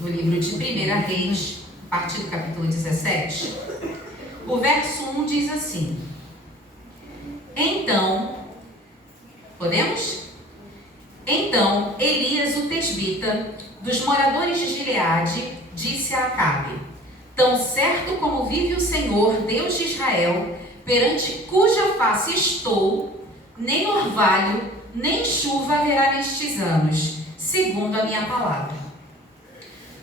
no livro de 1 Reis, a partir do capítulo 17. O verso 1 diz assim: Então Elias, o tesbita, dos moradores de Gileade, disse a Acabe: Tão certo como vive o Senhor, Deus de Israel, perante cuja face estou, nem orvalho, nem chuva haverá nestes anos, segundo a minha palavra.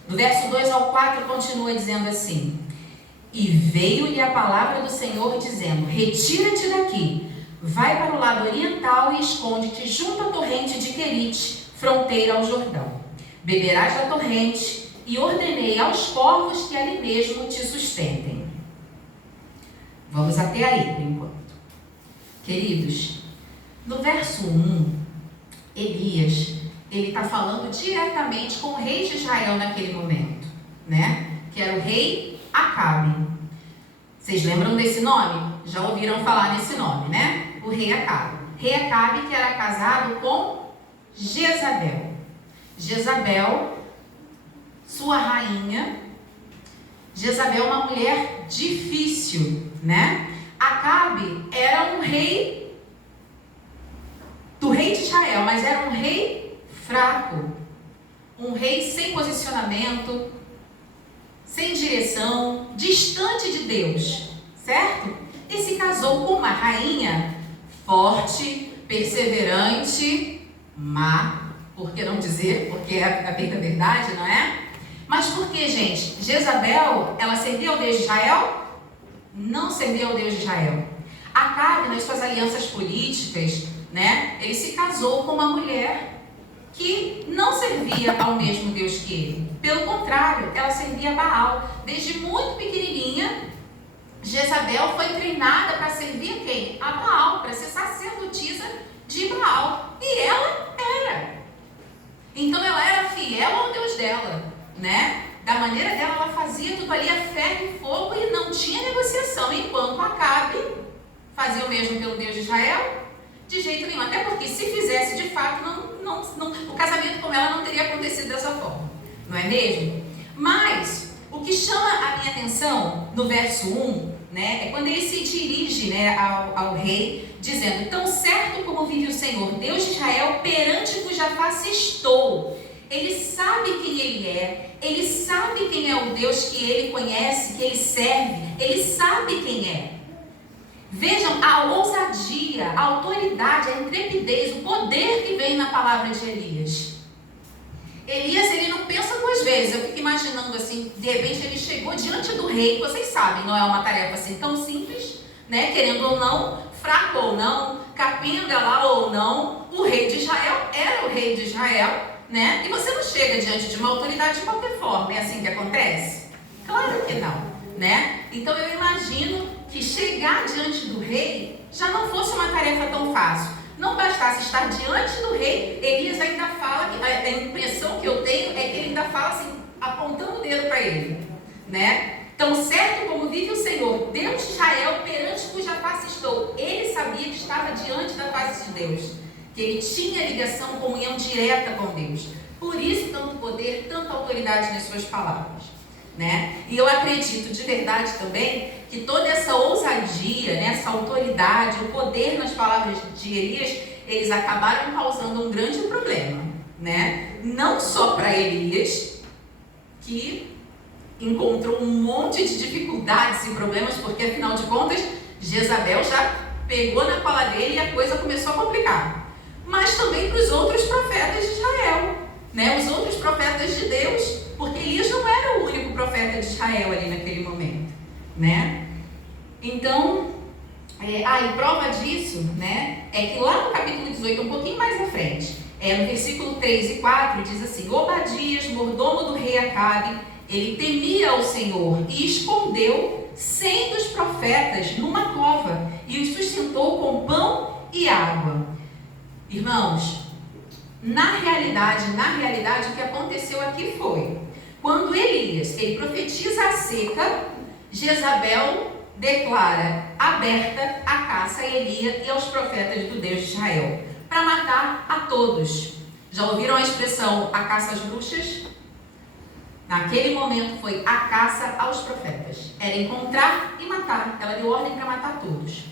Do verso 2 ao 4 continua dizendo assim: E veio-lhe a palavra do Senhor dizendo: Retira-te daqui, vai para o lado oriental e esconde-te junto à torrente de Querite, fronteira ao Jordão. Beberás da torrente, e ordenei aos corvos que ali mesmo te sustentem. Vamos até aí por enquanto. Queridos, no verso 1, Elias, ele está falando diretamente com o rei de Israel naquele momento, né? Que era o rei Acabe. Vocês lembram desse nome? Já ouviram falar nesse nome, né? O rei Acabe. Rei Acabe que era casado com Jezabel. Jezabel, sua rainha. Jezabel, uma mulher difícil, né? Acabe era um rei do rei de Israel, mas era um rei fraco, um rei sem posicionamento, sem direção, distante de Deus, certo? E se casou com uma rainha forte, perseverante, má, por que não dizer, porque é a bem da verdade, não é? Mas por que, gente? Jezabel, ela servia ao Deus de Israel? Não servia ao Deus de Israel. Acabe, nas suas alianças políticas, né, ele se casou com uma mulher que não servia ao mesmo Deus que ele. Pelo contrário, ela servia a Baal. Desde muito pequenininha, Jezabel foi treinada para servir a quem? A Baal, para ser sacerdotisa de Baal. E ela era. Então ela era fiel ao Deus dela, né? Da maneira dela, ela fazia tudo ali a ferro e fogo e não tinha negociação. Enquanto Acabe fazia o mesmo pelo Deus de Israel, de jeito nenhum. Até porque se fizesse de fato, o casamento com ela não teria acontecido dessa forma. Não é mesmo? Mas o que chama a minha atenção no verso 1, né, é quando ele se dirige, né, ao rei, dizendo: Tão certo como vive o Senhor, Deus de Israel, perante cuja face estou. Ele sabe quem ele é, ele sabe quem é o Deus que ele conhece, que ele serve, ele sabe quem é. Vejam a ousadia, a autoridade, a intrepidez, o poder que vem na palavra de Elias. Elias, ele não pensa duas vezes. Eu fico imaginando assim, de repente ele chegou diante do rei. Vocês sabem, não é uma tarefa assim tão simples, né? Querendo ou não, fraco ou não, capenga lá ou não, o rei de Israel era o rei de Israel, né? E você não chega diante de uma autoridade de qualquer forma. É assim que acontece? Claro que não, né? Então eu imagino que chegar diante do rei já não fosse uma tarefa tão fácil. Não bastasse estar diante do rei, Elias ainda fala, a impressão que eu tenho é que ele ainda fala assim, apontando o dedo para ele, né? Tão certo como vive o Senhor, Deus de Israel, perante cuja face estou. Ele sabia que estava diante da face de Deus, que ele tinha ligação, comunhão direta com Deus. Por isso, tanto poder, tanta autoridade nas suas palavras, né? E eu acredito de verdade também que toda essa ousadia, né, essa autoridade, o poder nas palavras de Elias, eles acabaram causando um grande problema, né? Não só para Elias, que encontrou um monte de dificuldades e problemas, porque afinal de contas, Jezabel já pegou na cola dele e a coisa começou a complicar. Mas também para os outros profetas de Israel, né? Os outros profetas de Deus, porque Elias não era o único profeta de Israel ali naquele momento, né? Então, e prova disso, né, é que lá no capítulo 18, um pouquinho mais à frente, no versículo 3 e 4, diz assim: Obadias, mordomo do rei Acabe, ele temia o Senhor e escondeu 100 dos profetas numa cova e os sustentou com pão e água. Irmãos, na realidade, o que aconteceu aqui foi, quando Elias, ele profetiza a seca, Jezabel declara aberta a caça a Elias e aos profetas do Deus de Israel, para matar a todos. Já ouviram a expressão a caça às bruxas? Naquele momento foi a caça aos profetas. Era encontrar e matar. Ela deu ordem para matar todos.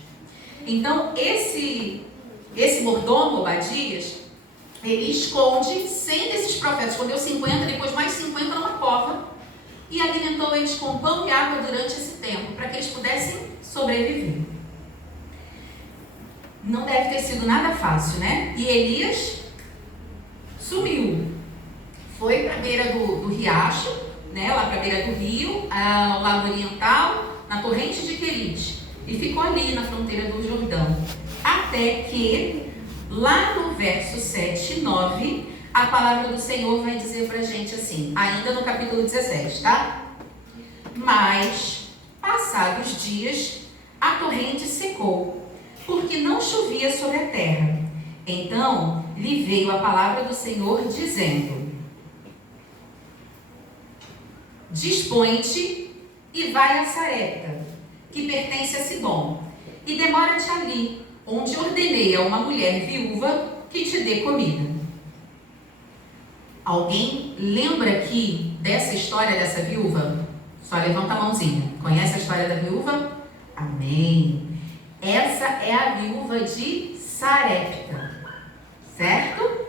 Então, esse mordomo, Obadias, ele esconde 100 desses profetas. Escondeu 50, depois mais 50 numa cova. E alimentou eles com pão e água durante esse tempo, para que eles pudessem sobreviver. Não deve ter sido nada fácil, né? E Elias sumiu. Foi para a beira do riacho, né? Lá para a beira do rio, ao lado oriental, na torrente de Querite. E ficou ali na fronteira do Jordão. Até que, lá no verso 7 e 9, a palavra do Senhor vai dizer pra gente assim, ainda no capítulo 17, tá? Mas, passados dias, a torrente secou, porque não chovia sobre a terra. Então, lhe veio a palavra do Senhor dizendo: dispõe-te e vai a Sarepta, que pertence a Sidom, e demora-te ali, onde ordenei a uma mulher viúva que te dê comida. Alguém lembra aqui dessa história dessa viúva? Só levanta a mãozinha. Conhece a história da viúva? Amém. Essa é a viúva de Sarepta, certo?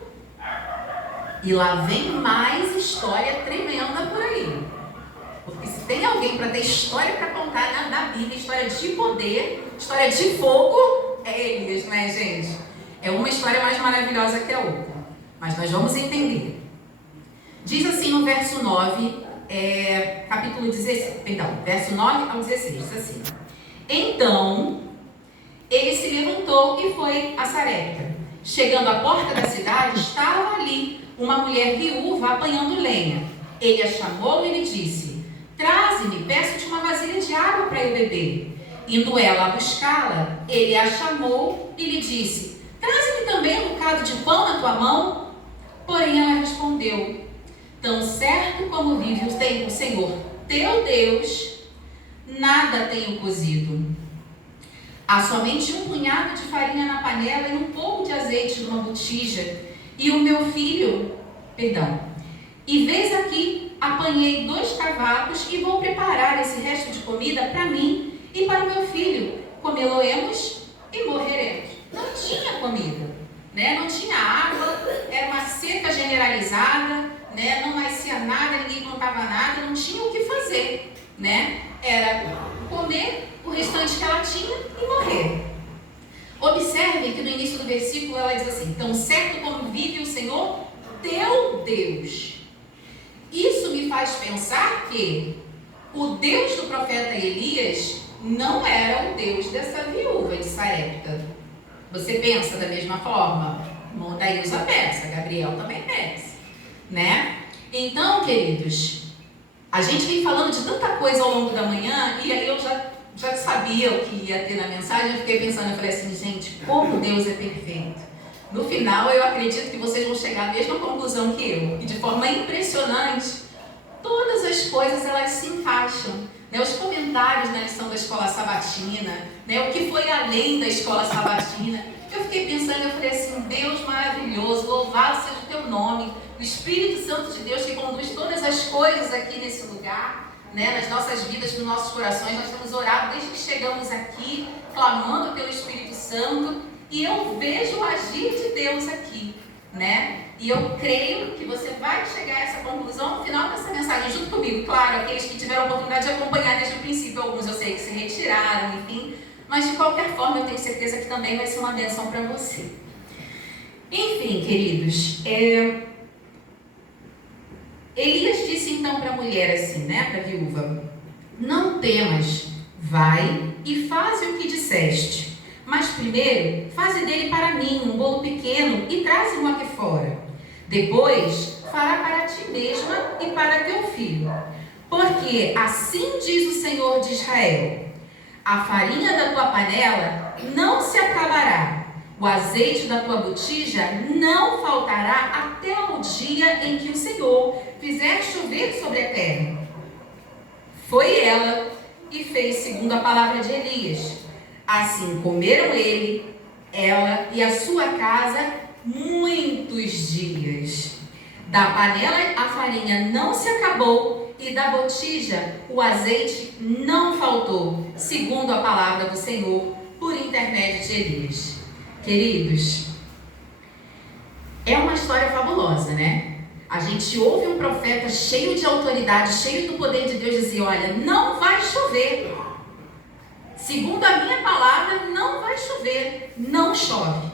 E lá vem mais história tremenda por aí. Porque se tem alguém para ter história para contar na Bíblia, história de poder, história de fogo, é Elias, né, gente? É uma história mais maravilhosa que a outra. Mas nós vamos entender. Diz assim no verso 9, capítulo 16, perdão, verso 9 ao 16, diz assim: então, ele se levantou e foi a Sarepta. Chegando à porta da cidade, estava ali uma mulher viúva apanhando lenha. Ele a chamou e lhe disse: traze-me, peço-te uma vasilha de água para eu beber. Indo ela a buscá-la, ele a chamou e lhe disse: traze-me também um bocado de pão na tua mão. Porém ela respondeu: tão certo como vive o Senhor teu Deus, nada tenho cozido. Há somente um punhado de farinha na panela e um pouco de azeite numa botija. E o meu filho, e vês aqui, apanhei 2 cavacos e vou preparar esse resto de comida para mim e para o meu filho. Comê-lo-emos e morreremos. Não tinha comida, né? Não tinha água, era uma seca generalizada, né? Não nascia nada, ninguém plantava nada, não tinha o que fazer, né? Era comer o restante que ela tinha e morrer. Observe que no início do versículo ela diz assim: tão certo como vive o Senhor teu Deus. Isso me faz pensar que o Deus do profeta Elias não era o Deus dessa viúva de Sarepta. Você pensa da mesma forma? Irmão Daílza pensa, Gabriel também pensa, né? Então, queridos, a gente vem falando de tanta coisa ao longo da manhã e aí eu já sabia o que ia ter na mensagem. Eu fiquei pensando, eu falei assim, gente, como Deus é perfeito. No final, eu acredito que vocês vão chegar à mesma conclusão que eu. E de forma impressionante, todas as coisas, elas se encaixam. Né? Os comentários na lição da escola sabatina, né? O que foi além da escola sabatina. Eu fiquei pensando, eu falei assim, Deus maravilhoso, louvado seja o teu nome. O Espírito Santo de Deus que conduz todas as coisas aqui nesse lugar. Né, nas nossas vidas, nos nossos corações, nós temos orado desde que chegamos aqui, clamando pelo Espírito Santo, e eu vejo o agir de Deus aqui, né? E eu creio que você vai chegar a essa conclusão no final dessa mensagem, junto comigo, claro, aqueles que tiveram a oportunidade de acompanhar desde o princípio, alguns eu sei que se retiraram, enfim, mas de qualquer forma eu tenho certeza que também vai ser uma bênção para você. Enfim, queridos, Elias disse então para a mulher assim, né, para a viúva: não temas, vai e faze o que disseste, mas primeiro faze dele para mim um bolo pequeno e traze-o aqui fora. Depois fará para ti mesma e para teu filho, porque assim diz o Senhor de Israel: a farinha da tua panela não se acabará, o azeite da tua botija não faltará até o dia em que o Senhor fizer chover sobre a terra. Foi ela e fez segundo a palavra de Elias. Assim comeram ele, ela e a sua casa muitos dias. Da panela a farinha não se acabou e da botija o azeite não faltou, segundo a palavra do Senhor, por intermédio de Elias. Queridos, é uma história fabulosa, né? A gente ouve um profeta cheio de autoridade, cheio do poder de Deus dizer, olha, não vai chover. Segundo a minha palavra, não vai chover. Não chove.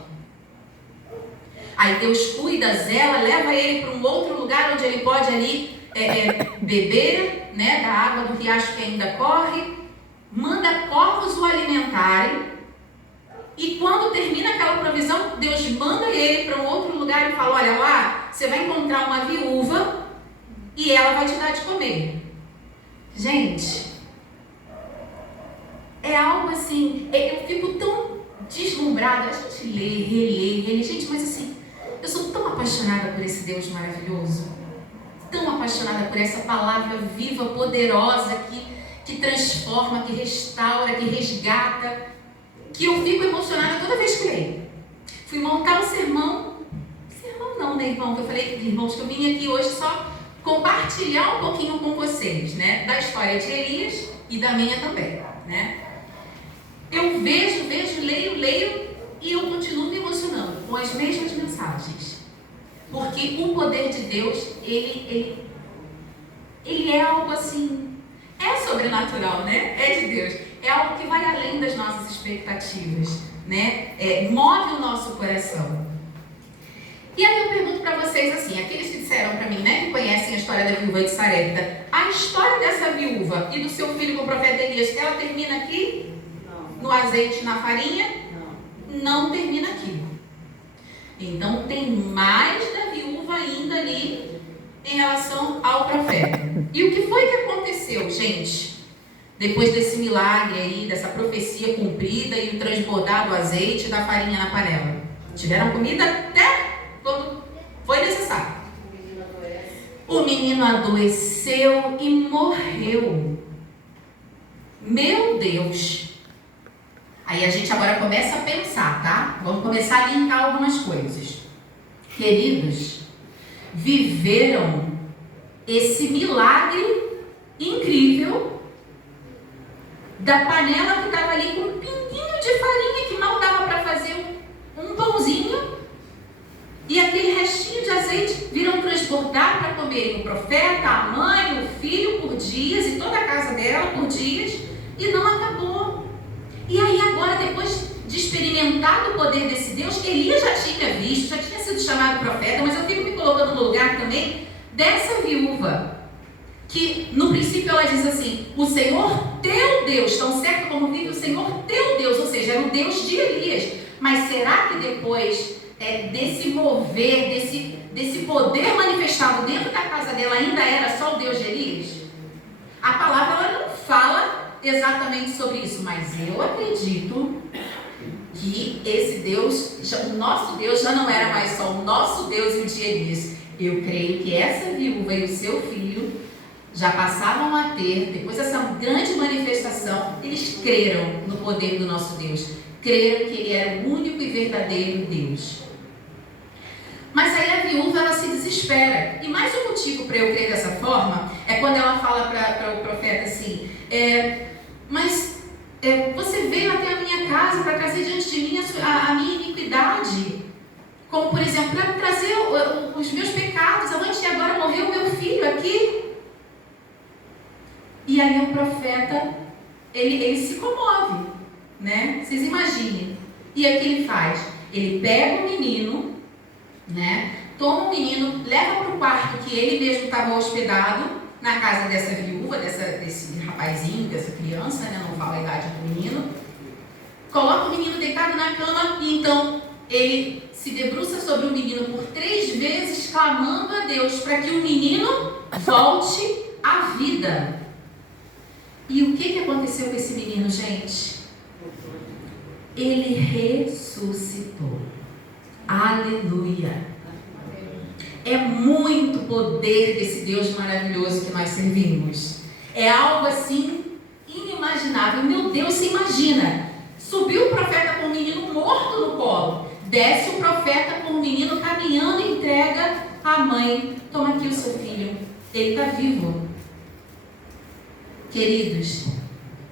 Aí Deus cuida, zela, leva ele para um outro lugar onde ele pode ali beber, né, da água do riacho que ainda corre. Manda corvos o alimentarem. E quando termina aquela provisão, Deus manda ele para um outro lugar e fala, olha lá, você vai encontrar uma viúva e ela vai te dar de comer. Gente, é algo assim, eu fico tão deslumbrada, a gente lê, relê, gente, mas assim, eu sou tão apaixonada por esse Deus maravilhoso, tão apaixonada por essa palavra viva, poderosa, que transforma, que restaura, que resgata, que eu fico emocionada toda vez que leio. Fui montar um sermão não, né, irmão? Eu falei, irmãos, que eu vim aqui hoje só compartilhar um pouquinho com vocês, né, da história de Elias e da minha também, né? Eu vejo, leio e eu continuo me emocionando com as mesmas mensagens. Porque o poder de Deus, ele é algo assim, é sobrenatural, né? É de Deus. É algo que vai além das nossas expectativas, né? Move o nosso coração. E aí eu pergunto para vocês assim, aqueles que disseram para mim, né, que conhecem a história da viúva de Sarepta, a história dessa viúva e do seu filho com o profeta Elias, ela termina aqui? Não. No azeite, na farinha? Não termina aqui. Então tem mais da viúva ainda ali em relação ao profeta. E o que foi que aconteceu, gente? Depois desse milagre aí, dessa profecia cumprida e o transbordar do azeite e da farinha na panela. Tiveram comida até quando foi necessário. O menino adoeceu e morreu. Meu Deus! Aí a gente agora começa a pensar, tá? Vamos começar a linkar algumas coisas. Queridos, viveram esse milagre incrível da panela que estava ali com um pinguinho de farinha que mal dava para fazer um pãozinho, e aquele restinho de azeite viram transportar para comerem o profeta, a mãe, o filho por dias e toda a casa dela por dias, e não acabou. E aí agora, depois de experimentar o poder desse Deus, Elias já tinha visto, já tinha sido chamado profeta, mas eu fico me colocando no lugar também dessa viúva, que no princípio ela diz assim, o Senhor teu Deus, tão certo como vive o Senhor teu Deus, ou seja, era o Deus de Elias. Mas será que depois desse mover, desse poder manifestado dentro da casa dela, ainda era só o Deus de Elias? A palavra ela não fala exatamente sobre isso, mas eu acredito que esse Deus, o nosso Deus já não era mais só o nosso Deus e o de Elias. Eu creio que essa viúva e o seu filho já passavam a ter, depois dessa grande manifestação, eles creram no poder do nosso Deus, creram que Ele era o único e verdadeiro Deus. Mas aí a viúva, ela se desespera, e mais um motivo para eu crer dessa forma, é quando ela fala para o profeta assim, você veio até a minha casa para trazer diante de mim a minha iniquidade, como por exemplo, para trazer os meus pecados, antes e agora morreu o meu filho aqui. E aí o profeta, ele se comove, né? Vocês imaginem. E aí o que ele faz? Ele pega o menino, né? Toma o menino, leva para o quarto que ele mesmo estava hospedado, na casa dessa viúva, desse rapazinho, dessa criança, né? Não fala a idade do menino. Coloca o menino deitado na cama e então ele se debruça sobre o menino por 3 vezes, clamando a Deus para que o menino volte à vida. E o que aconteceu com esse menino, gente? Ele ressuscitou. Aleluia! É muito poder desse Deus maravilhoso que nós servimos. É algo assim inimaginável. Meu Deus, você imagina? Subiu o profeta com o menino morto no colo. Desce o profeta com o menino caminhando e entrega mãe, toma aqui o seu filho, ele está vivo. Queridos,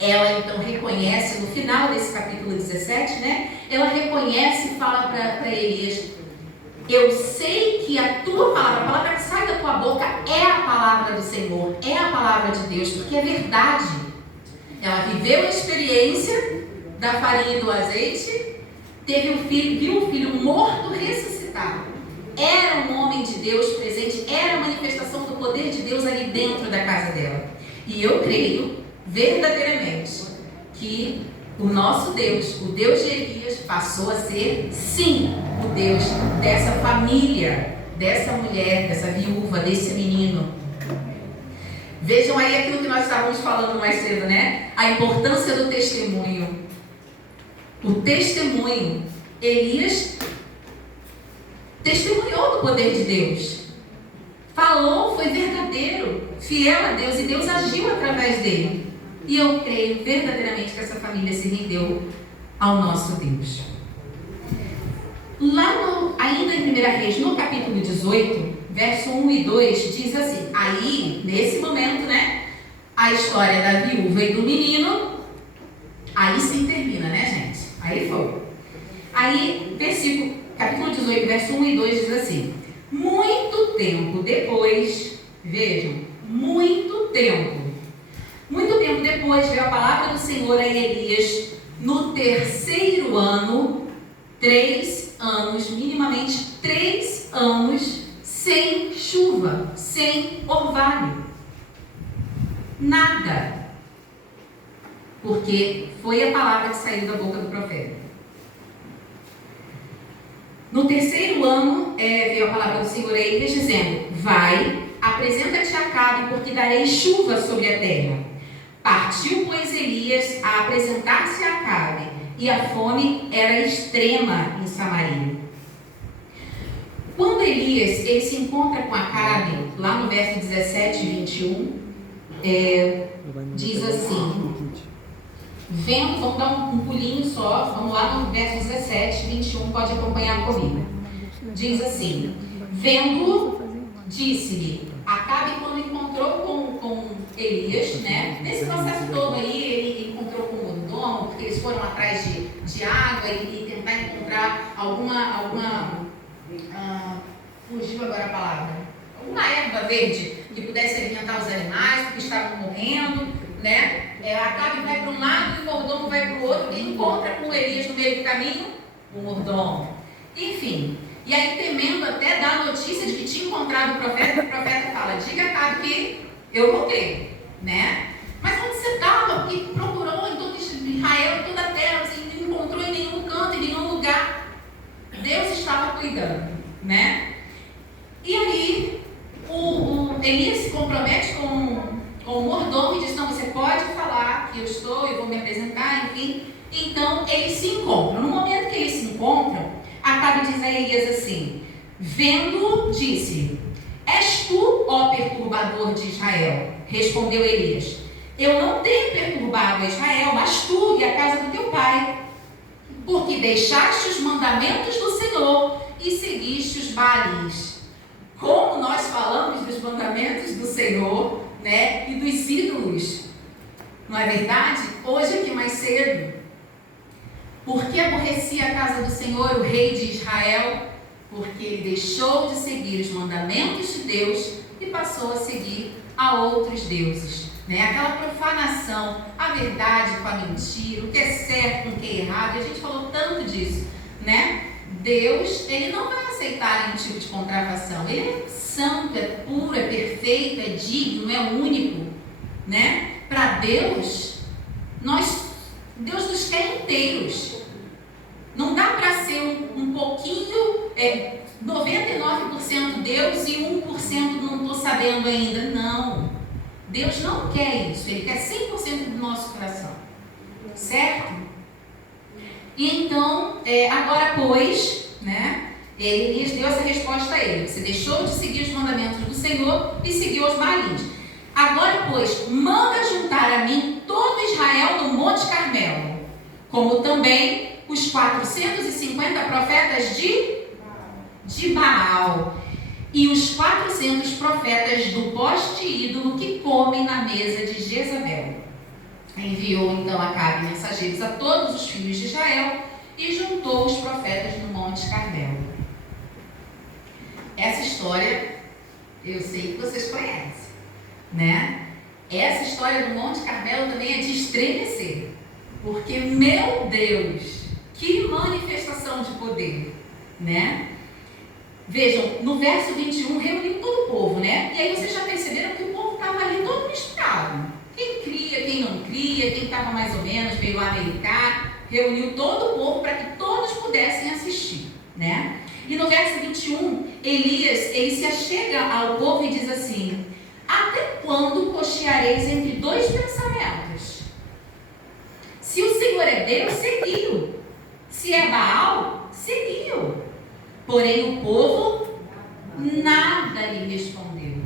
ela então reconhece, no final desse capítulo 17, né? Ela reconhece e fala para Elias: eu sei que a tua palavra, a palavra que sai da tua boca é a palavra do Senhor, é a palavra de Deus, porque é verdade. Ela viveu a experiência da farinha e do azeite, teve um filho, viu o filho morto ressuscitado. Era um homem de Deus presente, era a manifestação do poder de Deus ali dentro da casa dela. E eu creio verdadeiramente que o nosso Deus, o Deus de Elias, passou a ser, sim, o Deus dessa família, dessa mulher, dessa viúva, desse menino. Vejam aí aquilo que nós estávamos falando mais cedo, né? A importância do testemunho. O testemunho. Elias testemunhou do poder de Deus. Falou, foi verdadeiro, fiel a Deus, e Deus agiu através dele. E eu creio verdadeiramente que essa família se rendeu ao nosso Deus. Lá ainda em 1 Reis, no capítulo 18, verso 1 e 2, diz assim: aí, nesse momento, né, a história da viúva e do menino, aí sim termina, né, gente? Aí foi. Aí, capítulo 18, verso 1 e 2 diz assim: muito tempo depois, vejam, muito tempo depois veio a palavra do Senhor a Elias no terceiro ano, 3 anos, minimamente 3 anos, sem chuva, sem orvalho. Nada. Porque foi a palavra que saiu da boca do profeta. No terceiro ano, veio a palavra do Senhor a Elias dizendo: vai, apresenta-te a Acabe, porque darei chuva sobre a terra. Partiu, pois, Elias a apresentar-se a Acabe, e a fome era extrema em Samaria. Quando Elias ele se encontra com Acabe, lá no verso 17 e 21, diz assim, vendo, vamos dar um pulinho só, vamos lá no verso 17 e 21, pode acompanhar comigo. Diz assim: vendo, disse-lhe, Acabe, quando encontrou com Elias, né? Nesse processo todo aí, ele encontrou com o mordomo, porque eles foram atrás de água e tentar encontrar fugiu agora a palavra, alguma erva verde que pudesse alimentar os animais, porque estavam morrendo, né? Acabe vai para um lado e o mordomo vai para o outro, e encontra com Elias no meio do caminho, o mordomo. Enfim, e aí temendo até dar a notícia de que tinha encontrado o profeta fala: diga a Acabe que eu voltei, né? Mas onde você estava? Porque procurou em todo Israel, em toda a terra, você não encontrou em nenhum canto, em nenhum lugar. Deus estava cuidando, né? E aí, Elias se compromete com o mordomo e diz: não, você pode falar que eu estou e vou me apresentar, enfim. Então, eles se encontram. No momento que eles se encontram, Acabe diz a Elias assim: vendo, disse: és tu, ó perturbador de Israel? Respondeu Elias: eu não tenho perturbado a Israel, mas tu e a casa do teu pai, porque deixaste os mandamentos do Senhor e seguiste os Baalis. Como nós falamos dos mandamentos do Senhor, né, e dos ídolos, não é verdade? Hoje aqui mais cedo. Porque aborrecia a casa do Senhor, o rei de Israel? Porque ele deixou de seguir os mandamentos de Deus e passou a seguir a outros deuses, né? Aquela profanação, a verdade com a mentira, o que é certo com o que é errado, e a gente falou tanto disso, né? Deus, ele não vai aceitar nenhum tipo de contrafação. Ele é santo, é puro, é perfeito, é digno, é único, né? Para Deus, Deus nos quer inteiros. Não dá para ser um pouquinho, 99% Deus e 1% não estou sabendo ainda. Não. Deus não quer isso. Ele quer 100% do nosso coração. Certo? E então, agora pois, né, Elias deu essa resposta a ele: você deixou de seguir os mandamentos do Senhor e seguiu os Baalins. Agora pois, manda juntar a mim todo Israel no Monte Carmelo, como também os 450 profetas de Baal. e os 400 profetas do poste ídolo que comem na mesa de Jezabel. Enviou então Acabe mensageiros a todos os filhos de Israel e juntou os profetas no Monte Carmelo. Essa história eu sei que vocês conhecem, né? Essa história do Monte Carmelo também é de estremecer, porque, meu Deus, que manifestação de poder, né? Vejam, no verso 21, reuniu todo o povo, né? E aí vocês já perceberam que o povo estava ali todo misturado. Quem cria, quem não cria, quem estava mais ou menos, meio lá, meio cá, reuniu todo o povo para que todos pudessem assistir, né? E no verso 21, Elias, ele se achega ao povo e diz assim: até quando cocheareis entre dois pensamentos? Se o Senhor é Deus, seguiu. Se é Baal, seguiu. Porém o povo nada lhe respondeu.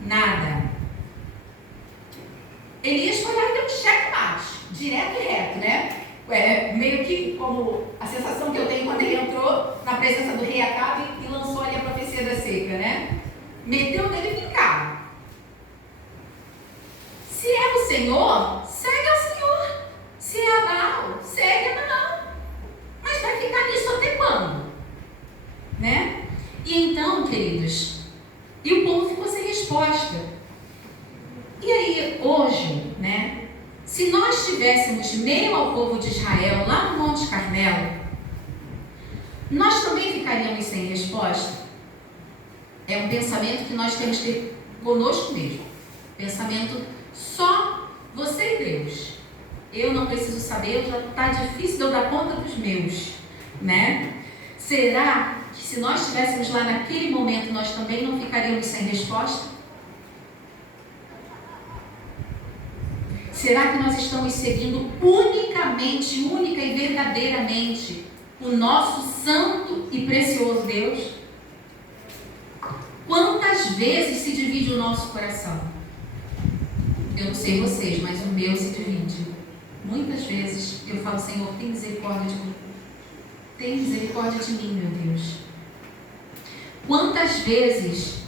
Nada. Elias foi lá e deu um checkmate, direto e reto, né? Meio que como a sensação que eu tenho quando ele entrou na presença do rei Acabe e lançou ali a profecia da seca, né? Meteu nele ficar. Se é o Senhor, segue ao Senhor. Se é a Baal, segue a Baal. Mas vai ficar nisso até quando? Né? E então, queridos, e o povo ficou sem resposta. E aí, hoje, né? Se nós estivéssemos meio ao povo de Israel, lá no Monte Carmelo, nós também ficaríamos sem resposta? É um pensamento que nós temos que ter conosco mesmo. Pensamento só você e Deus. Eu não preciso saber, já está difícil de eu dar conta dos meus, né? Será que se nós estivéssemos lá naquele momento, nós também não ficaríamos sem resposta? Será que nós estamos seguindo unicamente, única e verdadeiramente o nosso santo e precioso Deus? Quantas vezes se divide o nosso coração? Eu não sei vocês, mas o meu se divide. Muitas vezes eu falo: Senhor, tem misericórdia de mim. Tem misericórdia de mim, meu Deus. Quantas vezes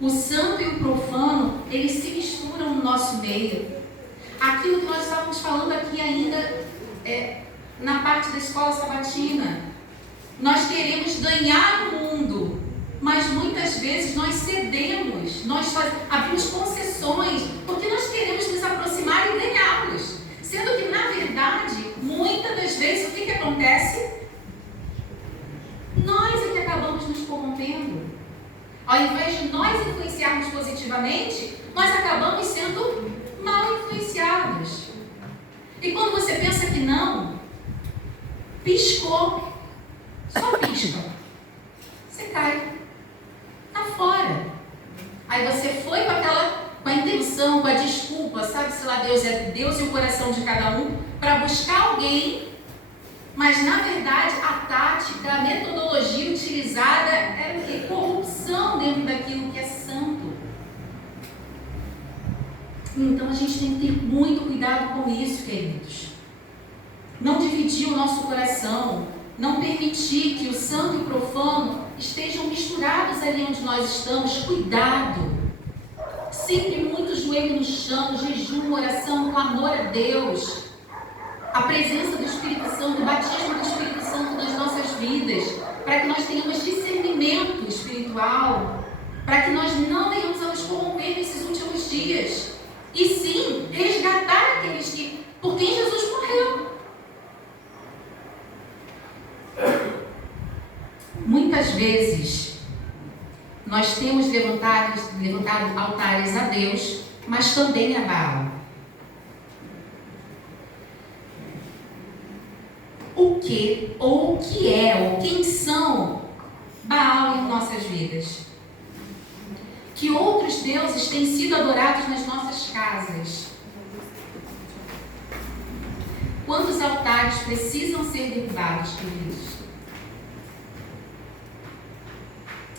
o santo e o profano, eles se misturam no nosso meio? Aquilo que nós estávamos falando aqui ainda na parte da escola sabatina. Nós queremos ganhar o mundo, mas muitas vezes nós cedemos, nós abrimos concessões, porque nós queremos nos aproximar e ganhá-los. Sendo que, na verdade, muitas das vezes, o que acontece? Nós é que acabamos nos corrompendo. Ao invés de nós influenciarmos positivamente, nós acabamos sendo mal influenciados. E quando você pensa que não, piscou, só pisca, você cai, tá fora. Aí você foi com a intenção, com a desculpa, sabe, se lá Deus é Deus e o coração de cada um, para buscar alguém, mas na verdade a tática, a metodologia utilizada era o quê? Corrupção dentro daquilo que é santo. Então a gente tem que ter muito cuidado com isso, queridos. Não dividir o nosso coração, não permitir que o santo e o profano estejam misturados ali onde nós estamos. Cuidado! Sempre muito joelho no chão, jejum, oração, clamor a Deus. A presença do Espírito Santo, o batismo do Espírito Santo nas nossas vidas, para que nós tenhamos discernimento espiritual, para que nós não venhamos a nos corromper nesses últimos dias. E sim, resgatar aqueles por quem Jesus morreu. Muitas vezes, nós temos levantado altares a Deus, mas também a Baal. O que é, ou quem são Baal em nossas vidas? Que outros deuses têm sido adorados nas nossas casas? Quantos altares precisam ser derrubados, queridos?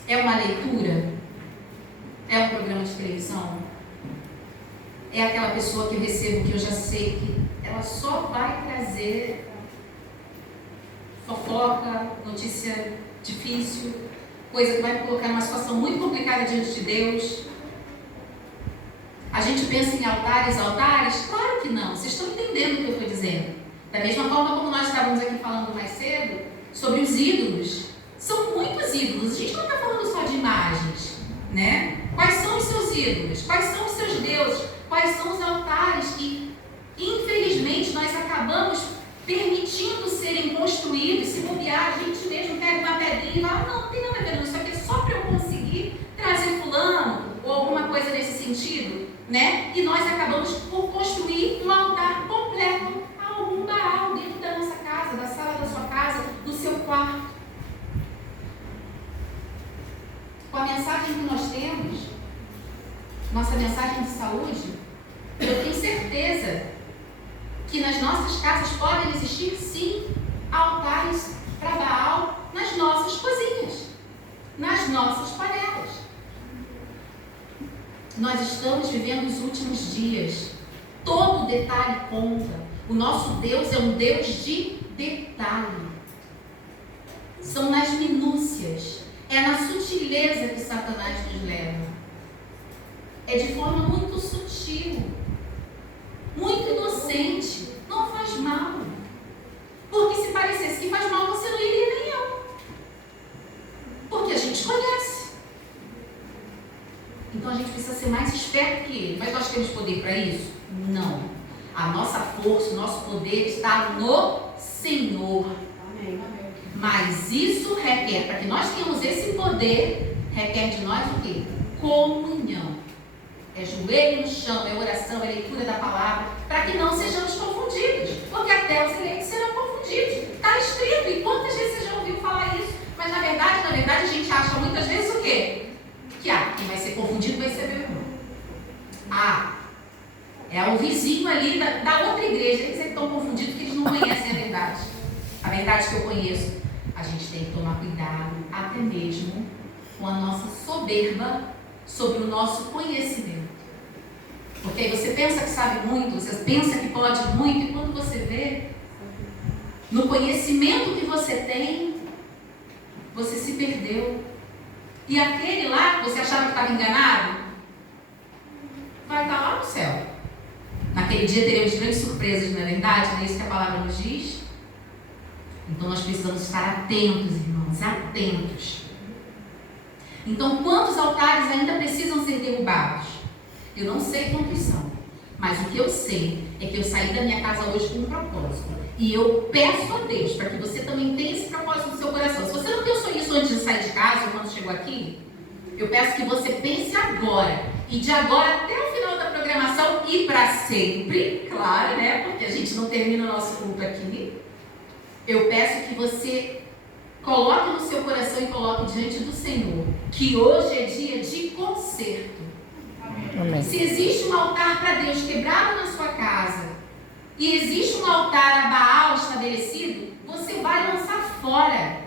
É uma leitura? É um programa de televisão? É aquela pessoa que eu recebo, que eu já sei que ela só vai trazer fofoca, notícia difícil? coisa que vai me colocar numa situação muito complicada diante de Deus. A gente pensa em altares, Claro que não. Vocês estão entendendo o que eu estou dizendo. Da mesma forma como nós estávamos aqui falando mais cedo sobre os ídolos. São muitos ídolos. A gente não está falando só de imagens, né? Quais são os seus ídolos? Quais são os seus deuses? Quais são os altares que, infelizmente, nós acabamos permitindo serem construídos? Se bobear, a gente mesmo pega uma pedrinha e fala, não tem nada a ver, não, isso aqui é só para eu conseguir trazer fulano, ou alguma coisa nesse sentido, né? E nós acabamos por construir um altar completo a algum Baal dentro da nossa casa, da sala da sua casa, do seu quarto. Com a mensagem que nós temos, nossa mensagem de saúde, eu tenho certeza que nas nossas casas podem existir, sim, altares para Baal nas nossas cozinhas, nas nossas panelas. Nós estamos vivendo os últimos dias. Todo detalhe conta. O nosso Deus é um Deus de detalhe. São nas minúcias. É na sutileza que Satanás nos leva. É de forma muito sutil, muito inocente. Não faz mal. Porque se parecesse que faz mal, você não iria nem eu. Porque a gente conhece. Então a gente precisa ser mais esperto que ele. Mas nós temos poder para isso? Não. A nossa força, o nosso poder está no Senhor. Amém. Mas isso requer, para que nós tenhamos esse poder, requer de nós o quê? Comunhão. É joelho no chão, é oração, é leitura da palavra, para que não sejamos confundidos. Porque até os eleitos serão confundidos. Está escrito. E quantas vezes você já ouviu falar isso? Mas na verdade, a gente acha muitas vezes o quê? Que quem vai ser confundido vai ser meu irmão. É o vizinho ali da outra igreja. Eles estão confundidos porque eles não conhecem a verdade. A verdade que eu conheço. A gente tem que tomar cuidado até mesmo com a nossa soberba sobre o nosso conhecimento. Porque aí você pensa que sabe muito, você pensa que pode muito, e quando você vê, no conhecimento que você tem, você se perdeu. E aquele lá que você achava que estava enganado, vai estar lá no céu. Naquele dia teremos grandes surpresas, não é verdade? Não é isso que a palavra nos diz? Então nós precisamos estar atentos, irmãos, atentos. Então, quantos altares ainda precisam ser derrubados? Eu não sei quantos são, mas o que eu sei é que eu saí da minha casa hoje com um propósito. E eu peço a Deus para que você também tenha esse propósito no seu coração. Se você não pensou nisso antes de sair de casa, ou quando chegou aqui, eu peço que você pense agora. E de agora até o final da programação e para sempre, claro, né? Porque a gente não termina o nosso culto aqui. Eu peço que você coloque no seu coração e coloque diante do Senhor que hoje é dia de conserto. Amém. Se existe um altar para Deus quebrado na sua casa e existe um altar a Baal estabelecido, você vai lançar fora.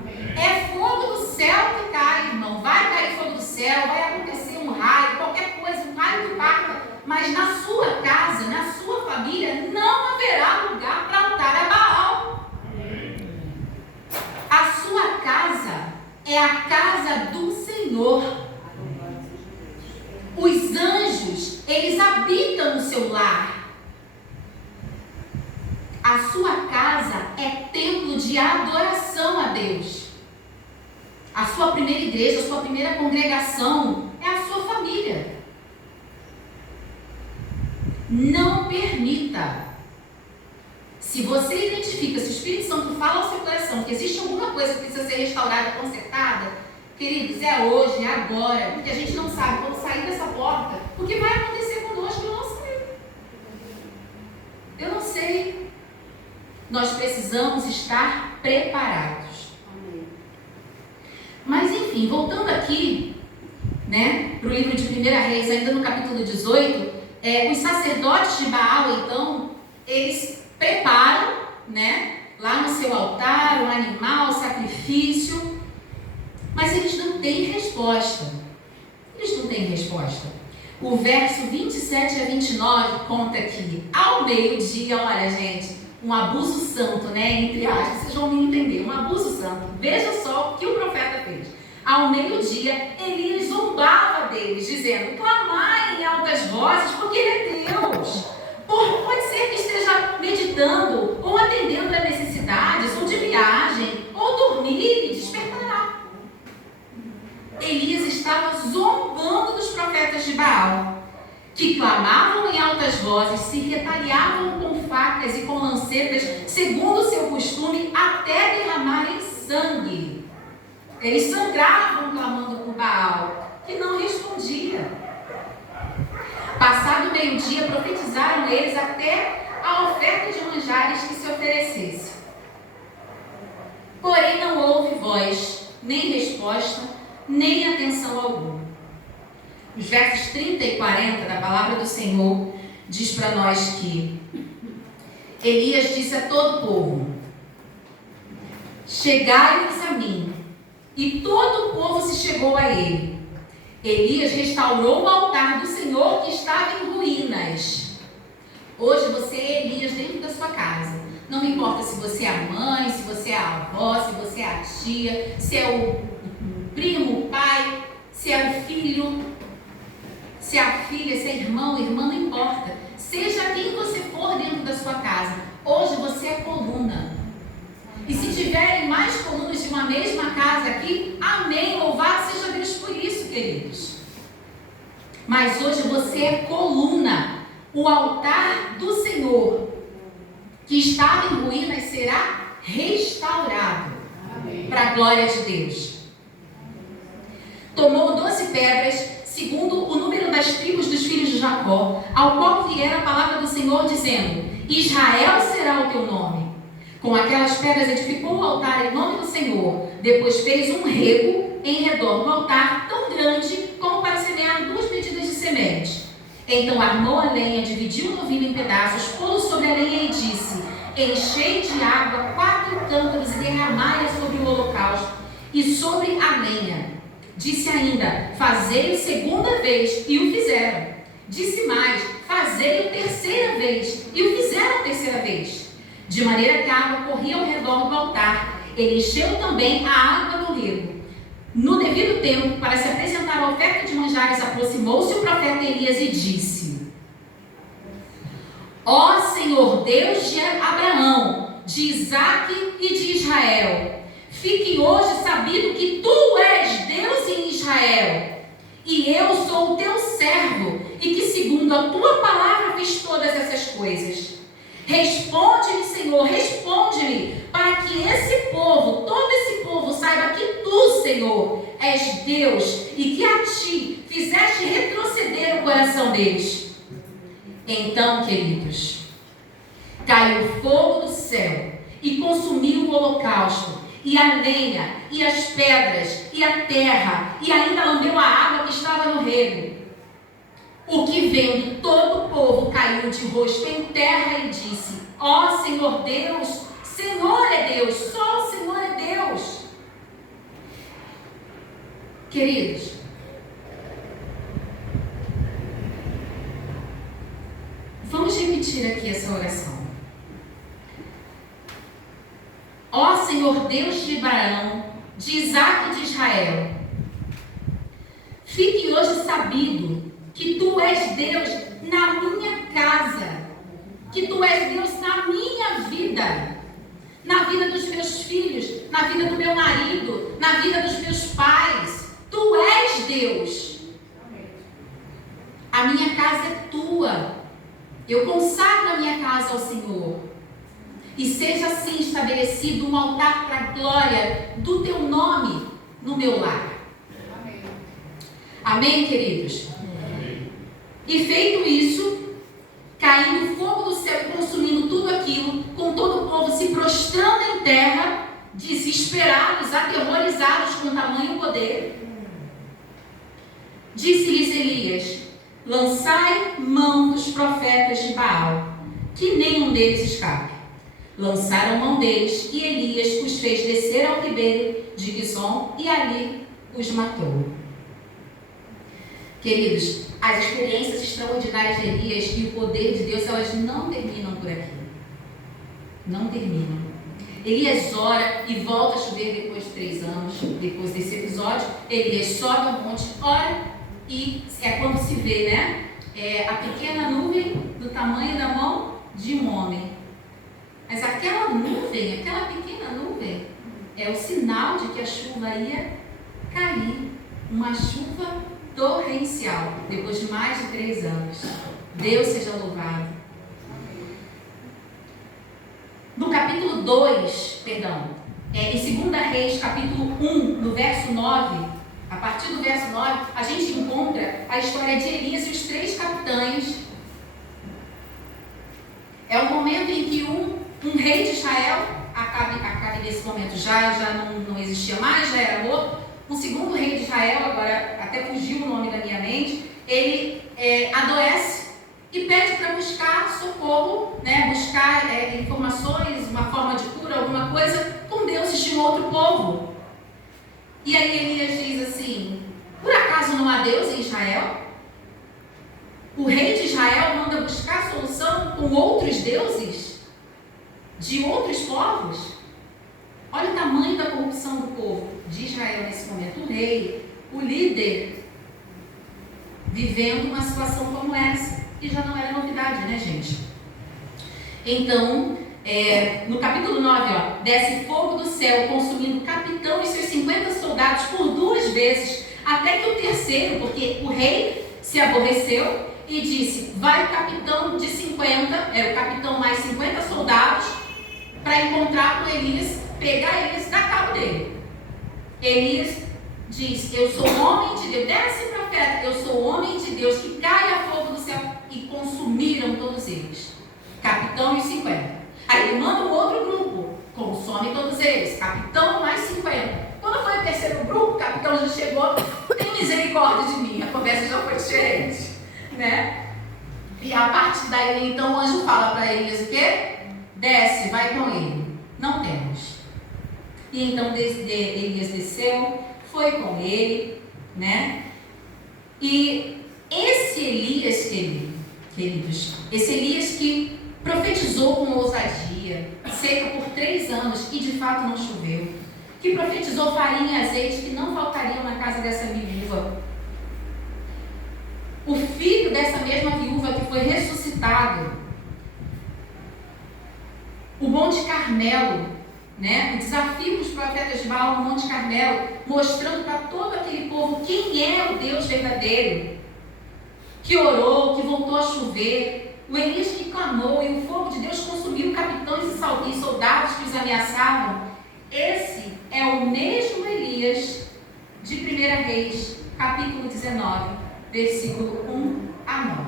Amém. É fogo do céu que cai, irmão. Vai cair fogo do céu, vai acontecer um raio, qualquer coisa, um raio que parta. Mas na sua casa, na sua família, não haverá lugar para altar a Baal. A sua casa é a casa do Senhor. Os anjos, eles habitam no seu lar. A sua casa é templo de adoração a Deus. A sua primeira igreja, a sua primeira congregação é a sua família. Não permita. Se você identifica, se o Espírito Santo fala ao seu coração que existe alguma coisa que precisa ser restaurada, consertada, queridos, é hoje, é agora, porque a gente não sabe quando sair dessa porta o que vai acontecer conosco. Eu não sei. Eu não sei. Nós precisamos estar preparados. Amém. Mas enfim, voltando aqui, né, para o livro de 1 Reis, ainda no capítulo 18, os sacerdotes de Baal, então, eles preparam, né, lá no seu altar, o animal, o sacrifício, mas eles não têm resposta. Eles não têm resposta. O verso 27 a 29 conta que ao meio-dia, olha gente, um abuso santo, né, entre aspas, vocês vão me entender, um abuso santo. Veja só o que o profeta fez. Ao meio-dia, Elias zombava deles, dizendo: clamai em altas vozes, porque ele é Deus. Pode ser que esteja meditando, ou atendendo a necessidades, ou de viagem, ou dormir e despertará. Elias estava zombando dos profetas de Baal, que clamavam em altas vozes, se retaliavam com facas e com lancetas, segundo o seu costume, até derramarem sangue. Eles sangravam clamando por Baal, que não respondia. Passado o meio-dia, profetizaram eles até a oferta de manjares que se oferecesse. Porém não houve voz, nem resposta, nem atenção alguma. Os versos 30 e 40 da palavra do Senhor diz para nós que Elias disse a todo o povo: chegai-vos a mim. E todo o povo se chegou a ele. Elias restaurou o altar do Senhor que estava em ruínas. Hoje você é Elias dentro da sua casa. Não me importa se você é a mãe, se você é a avó, se você é a tia, se é o primo, o pai, se é o filho, se é a filha, se é irmão, irmã, não importa. Seja quem você for dentro da sua casa. Hoje você é coluna. E se tiverem mais colunas de uma mesma casa aqui, amém, louvado seja Deus por isso, queridos. Mas hoje você é coluna. O altar do Senhor, que estava em ruínas, será restaurado para a glória de Deus. Tomou 12 pedras, segundo o número das tribos dos filhos de Jacó, ao qual viera a palavra do Senhor, dizendo: Israel será o teu nome. Com aquelas pedras edificou o altar em nome do Senhor. Depois fez um rego em redor do altar, tão grande como para semear 2 medidas de semente. Então armou a lenha, dividiu o novilho em pedaços, pôs sobre a lenha e disse: enchei de água 4 cântaros e derramai-a sobre o holocausto e sobre a lenha. Disse ainda: fazei-o segunda vez, e o fizeram. Disse mais: fazei-o terceira vez, e o fizeram terceira vez. De maneira que a água corria ao redor do altar. Ele encheu também a água do rego. No devido tempo, para se apresentar a oferta de manjares, aproximou-se o profeta Elias e disse: ó Senhor Deus de Abraão, de Isaque e de Israel, fique hoje sabido que tu és Deus em Israel, e eu sou o teu servo, e que segundo a tua palavra fiz todas essas coisas. Responde-me, Senhor, responde-me, para que esse povo, todo esse povo, saiba que tu, Senhor, és Deus, e que a ti fizeste retroceder o coração deles. Então, queridos, caiu fogo do céu e consumiu o holocausto, e a lenha, e as pedras, e a terra, e ainda lambeu a água que estava no rego. O que vendo todo o povo caiu de rosto em terra e disse: ó Senhor Deus, Senhor é Deus, só o Senhor é Deus. Queridos, vamos repetir aqui essa oração. Ó Senhor Deus de Abraão, de Isaque e de Israel, fique hoje sabido que tu és Deus na minha casa, que tu és Deus na minha vida, na vida dos meus filhos, na vida do meu marido, na vida dos meus pais. Tu és Deus. A minha casa é tua. Eu consagro a minha casa ao Senhor. E seja assim estabelecido um altar para a glória do teu nome no meu lar. Amém, queridos? E feito isso, caindo fogo do céu e consumindo tudo aquilo, com todo o povo se prostrando em terra, desesperados, aterrorizados com tamanho poder, disse-lhes Elias: lançai mão dos profetas de Baal, que nenhum deles escape. Lançaram mão deles, e Elias os fez descer ao ribeiro de Gizom, e ali os matou. Queridos, as experiências extraordinárias de Elias e o poder de Deus, elas não terminam por aqui. Não terminam. Elias ora e volta a chover depois de 3 anos. Depois desse episódio, Elias sobe ao monte, ora, e é quando se vê, né? A pequena nuvem do tamanho da mão de um homem. Mas aquela nuvem, aquela pequena nuvem, é o sinal de que a chuva ia cair. Uma chuva torrencial, depois de mais de 3 anos. Deus seja louvado. No capítulo 2, em 2 Reis, capítulo 1, no verso 9, a partir do verso 9, a gente encontra a história de Elias e os 3 capitães. É um momento em que um rei de Israel, Acabe nesse momento já não existia mais, já era morto. Um segundo rei de Israel, agora até fugiu o nome da minha mente, ele adoece e pede para buscar socorro, né? Buscar informações, uma forma de cura, alguma coisa, com deuses de um outro povo. E aí Elias diz assim: por acaso não há Deus em Israel? O rei de Israel manda buscar solução com outros deuses de outros povos? Olha o tamanho da corrupção do povo de Israel nesse momento. O rei, o líder, vivendo uma situação como essa. E já não era novidade, né, gente? Então, no capítulo 9, desce fogo do céu, consumindo o capitão e seus 50 soldados por 2 vezes, até que o terceiro, porque o rei se aborreceu e disse: vai o capitão de 50, era o capitão mais 50 soldados, para encontrar com Elias, pegar Elias e dar cabo dele. Elias diz: eu sou homem de Deus, desce profeta, eu sou homem de Deus, que caia fogo do céu, e consumiram todos eles, capitão e os 50. Aí ele manda um outro grupo, consome todos eles, capitão mais 50. Quando foi o terceiro grupo, o capitão já chegou: tem misericórdia de mim, a conversa já foi diferente, né? E a partir daí, então, o anjo fala para Elias o quê? Desce, vai com ele. Não temos. E então Elias desceu, foi com ele, né? E esse Elias, queridos, esse Elias que profetizou com ousadia, seca por 3 anos e de fato não choveu, que profetizou farinha e azeite que não faltariam na casa dessa viúva, o filho dessa mesma viúva que foi ressuscitado, o Monte Carmelo, né? O desafio dos profetas de Baal no Monte Carmelo, mostrando para todo aquele povo quem é o Deus verdadeiro, que orou, que voltou a chover, o Elias que clamou e o fogo de Deus consumiu capitães e soldados que os ameaçavam. Esse é o mesmo Elias de 1 Reis, capítulo 19, versículo 1 a 9.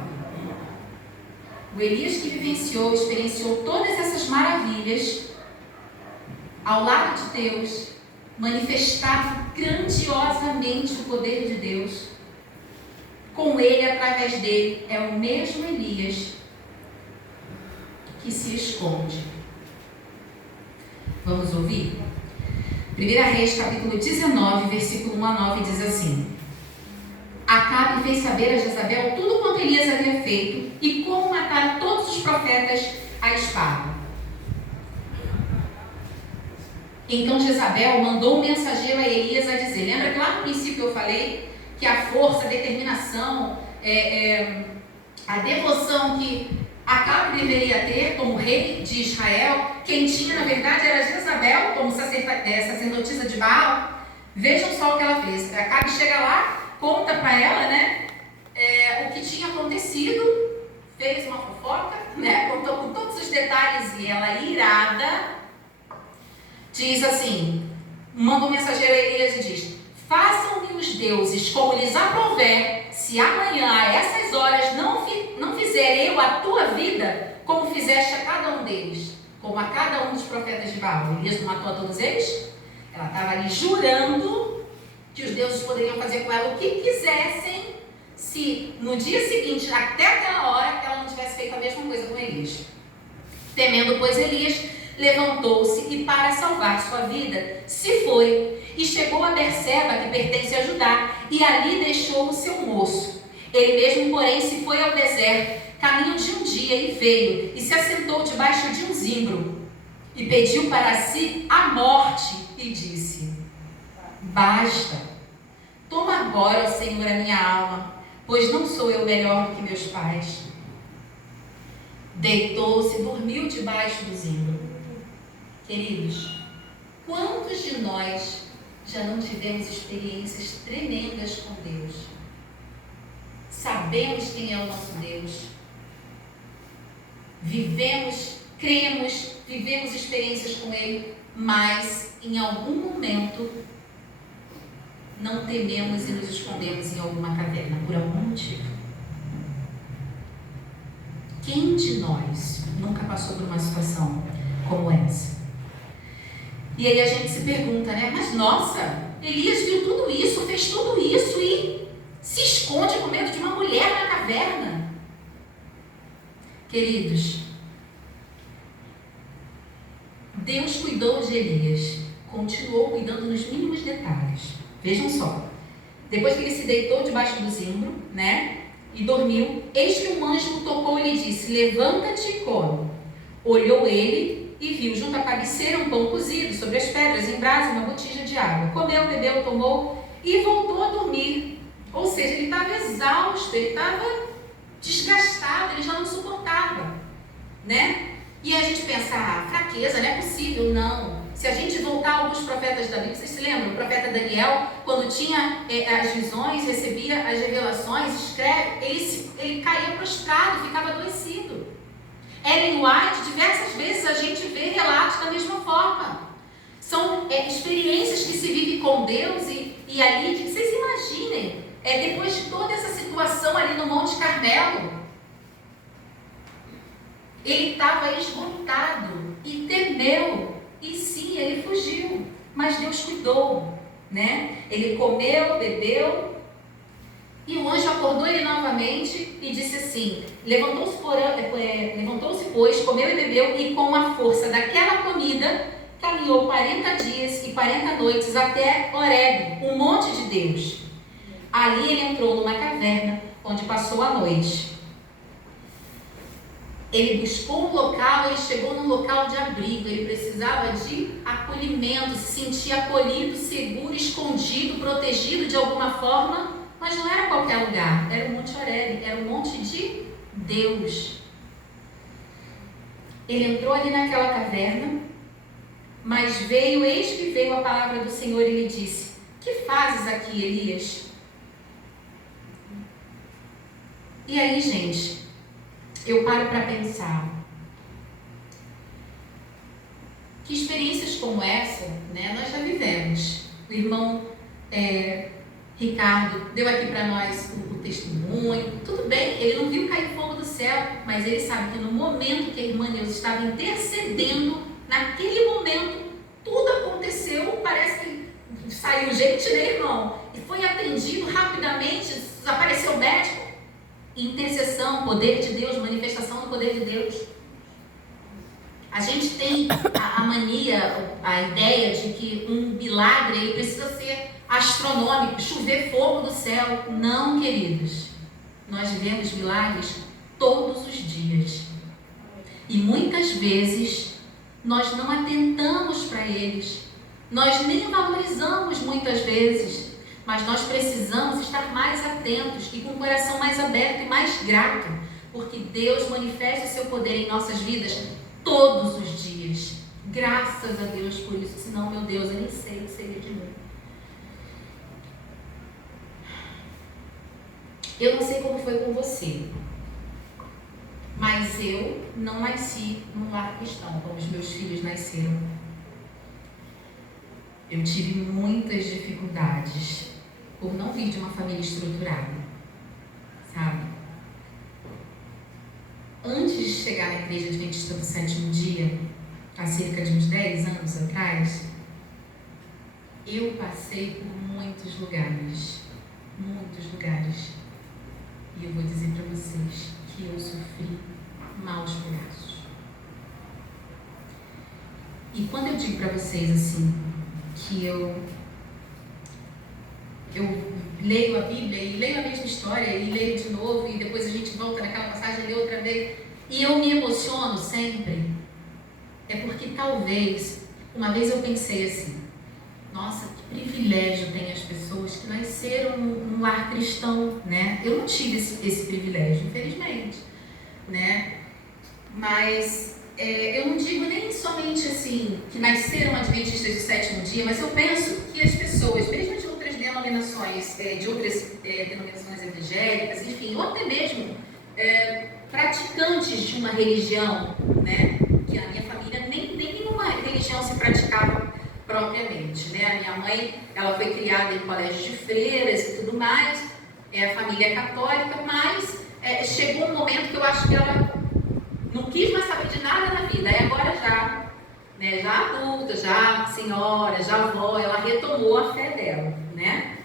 O Elias que vivenciou, experienciou todas essas maravilhas ao lado de Deus, manifestava grandiosamente o poder de Deus. Com ele, através dele, é o mesmo Elias que se esconde. Vamos ouvir? 1 Reis, capítulo 19, versículo 1 a 9, diz assim: Acabe fez saber a Jezabel tudo quanto Elias havia feito e como mataram todos os profetas à espada. Então Jezabel mandou um mensageiro a Elias a dizer, lembra que lá no princípio eu falei que a força, a determinação, a devoção que Acabe deveria ter como rei de Israel, quem tinha na verdade era Jezabel como sacerdotisa de Baal. Vejam só o que ela fez. Acabe chega lá, conta para ela, né, o que tinha acontecido, fez uma fofoca, né, contou com todos os detalhes e ela, irada, diz assim, manda um mensageiro a Elias e diz: façam-me os deuses como lhes aprouver, se amanhã a essas horas não fizer eu a tua vida, como fizeste a cada um deles, como a cada um dos profetas de Baal. Elias não matou a todos eles? Ela estava ali jurando que os deuses poderiam fazer com ela o que quisessem, se no dia seguinte, até aquela hora, ela não tivesse feito a mesma coisa com Elias. Temendo, pois, Elias levantou-se e, para salvar sua vida, se foi e chegou a Berseba, que pertence a Judá, e ali deixou o seu moço. Ele mesmo, porém, se foi ao deserto, caminho de um dia, e veio, e se assentou debaixo de um zimbro. e pediu para si a morte e disse: basta, toma agora, Senhor, a minha alma, pois não sou eu melhor do que meus pais. Deitou-se e dormiu debaixo do zimbro. Queridos, quantos de nós já não tivemos experiências tremendas com Deus? Sabemos quem é o nosso Deus. Vivemos, cremos, vivemos experiências com Ele, mas em algum momento não tememos e nos escondemos em alguma caverna, por algum motivo. Quem de nós nunca passou por uma situação como essa? E aí a gente se pergunta, né? Mas nossa, Elias viu tudo isso, fez tudo isso e se esconde com medo de uma mulher na caverna. Queridos, Deus cuidou de Elias, continuou cuidando nos mínimos detalhes. Vejam só, depois que ele se deitou debaixo do zimbro, né? E dormiu, eis que um anjo o tocou e lhe disse: levanta-te e come. Olhou ele e viu junto à cabeceira um pão cozido sobre as pedras, em brasa, uma botija de água. Comeu, bebeu, tomou e voltou a dormir. Ou seja, ele estava exausto, ele estava desgastado, ele já não suportava, né? E a gente pensa, fraqueza, não é possível, não. Se a gente voltar a alguns profetas da Bíblia, vocês se lembram? O profeta Daniel, quando tinha as visões, recebia as revelações, ele caía prostrado, ficava adoecido. Ellen White, diversas vezes a gente vê relatos da mesma forma. São experiências que se vive com Deus e ali, vocês imaginem, depois de toda essa situação ali no Monte Carmelo, ele estava esgotado e temeu. E sim, ele fugiu, mas Deus cuidou, né? Ele comeu, bebeu, e o anjo acordou ele novamente e disse assim: levantou-se, pois, comeu e bebeu, e com a força daquela comida, caminhou 40 dias e 40 noites até Horebe, o monte de Deus. Ali ele entrou numa caverna, onde passou a noite. Ele buscou um local, ele chegou num local de abrigo, ele precisava de acolhimento, se sentia acolhido, seguro, escondido, protegido de alguma forma, mas não era qualquer lugar, era o Monte Horebe, era o monte de Deus. Ele entrou ali naquela caverna, mas eis que veio a palavra do Senhor e lhe disse: que fazes aqui, Elias? E aí, gente, eu paro para pensar, que experiências como essa, né, nós já vivemos. O irmão Ricardo deu aqui para nós o testemunho. Tudo bem, ele não viu cair fogo do céu, mas ele sabe que no momento que a irmã Neuza estava intercedendo, naquele momento, tudo aconteceu, parece que saiu gente, né, irmão? E foi atendido rapidamente, apareceu o médico. Intercessão, poder de Deus, manifestação do poder de Deus. A gente tem a mania, a ideia de que um milagre ele precisa ser astronômico, chover fogo do céu. Não, queridos. Nós vivemos milagres todos os dias. E muitas vezes nós não atentamos para eles. Nós nem valorizamos muitas vezes. Mas nós precisamos estar mais atentos e com o coração mais aberto e mais grato, porque Deus manifesta o seu poder em nossas vidas todos os dias. Graças a Deus por isso, senão, meu Deus, eu nem sei o que seria de mim. Eu não sei como foi com você, mas eu não nasci num lar cristão, como os meus filhos nasceram. Eu tive muitas dificuldades por não vir de uma família estruturada, sabe? Antes de chegar na Igreja Adventista do Sétimo Dia, há cerca de uns 10 anos atrás, eu passei por muitos lugares. E eu vou dizer para vocês que eu sofri maus pedaços. E quando eu digo para vocês assim, que eu leio a Bíblia e leio a mesma história e leio de novo e depois a gente volta naquela passagem e lê outra vez e eu me emociono sempre, é porque talvez, uma vez eu pensei assim, nossa, que privilégio tem as pessoas que nasceram num lar cristão, né? Eu não tive esse privilégio, infelizmente, né? Mas eu não digo nem somente assim, que nasceram adventistas do sétimo dia, mas eu penso que as pessoas, mesmo de outras denominações, de outras denominações evangélicas, enfim, ou até mesmo praticantes de uma religião, né? Que na minha família nem nenhuma religião se praticava propriamente, né? A minha mãe, ela foi criada em colégio de freiras e tudo mais, a família é católica, mas chegou um momento que eu acho que ela não quis mais saber de nada na vida, e agora já, né, já adulta, já senhora, já avó, ela retomou a fé dela, né?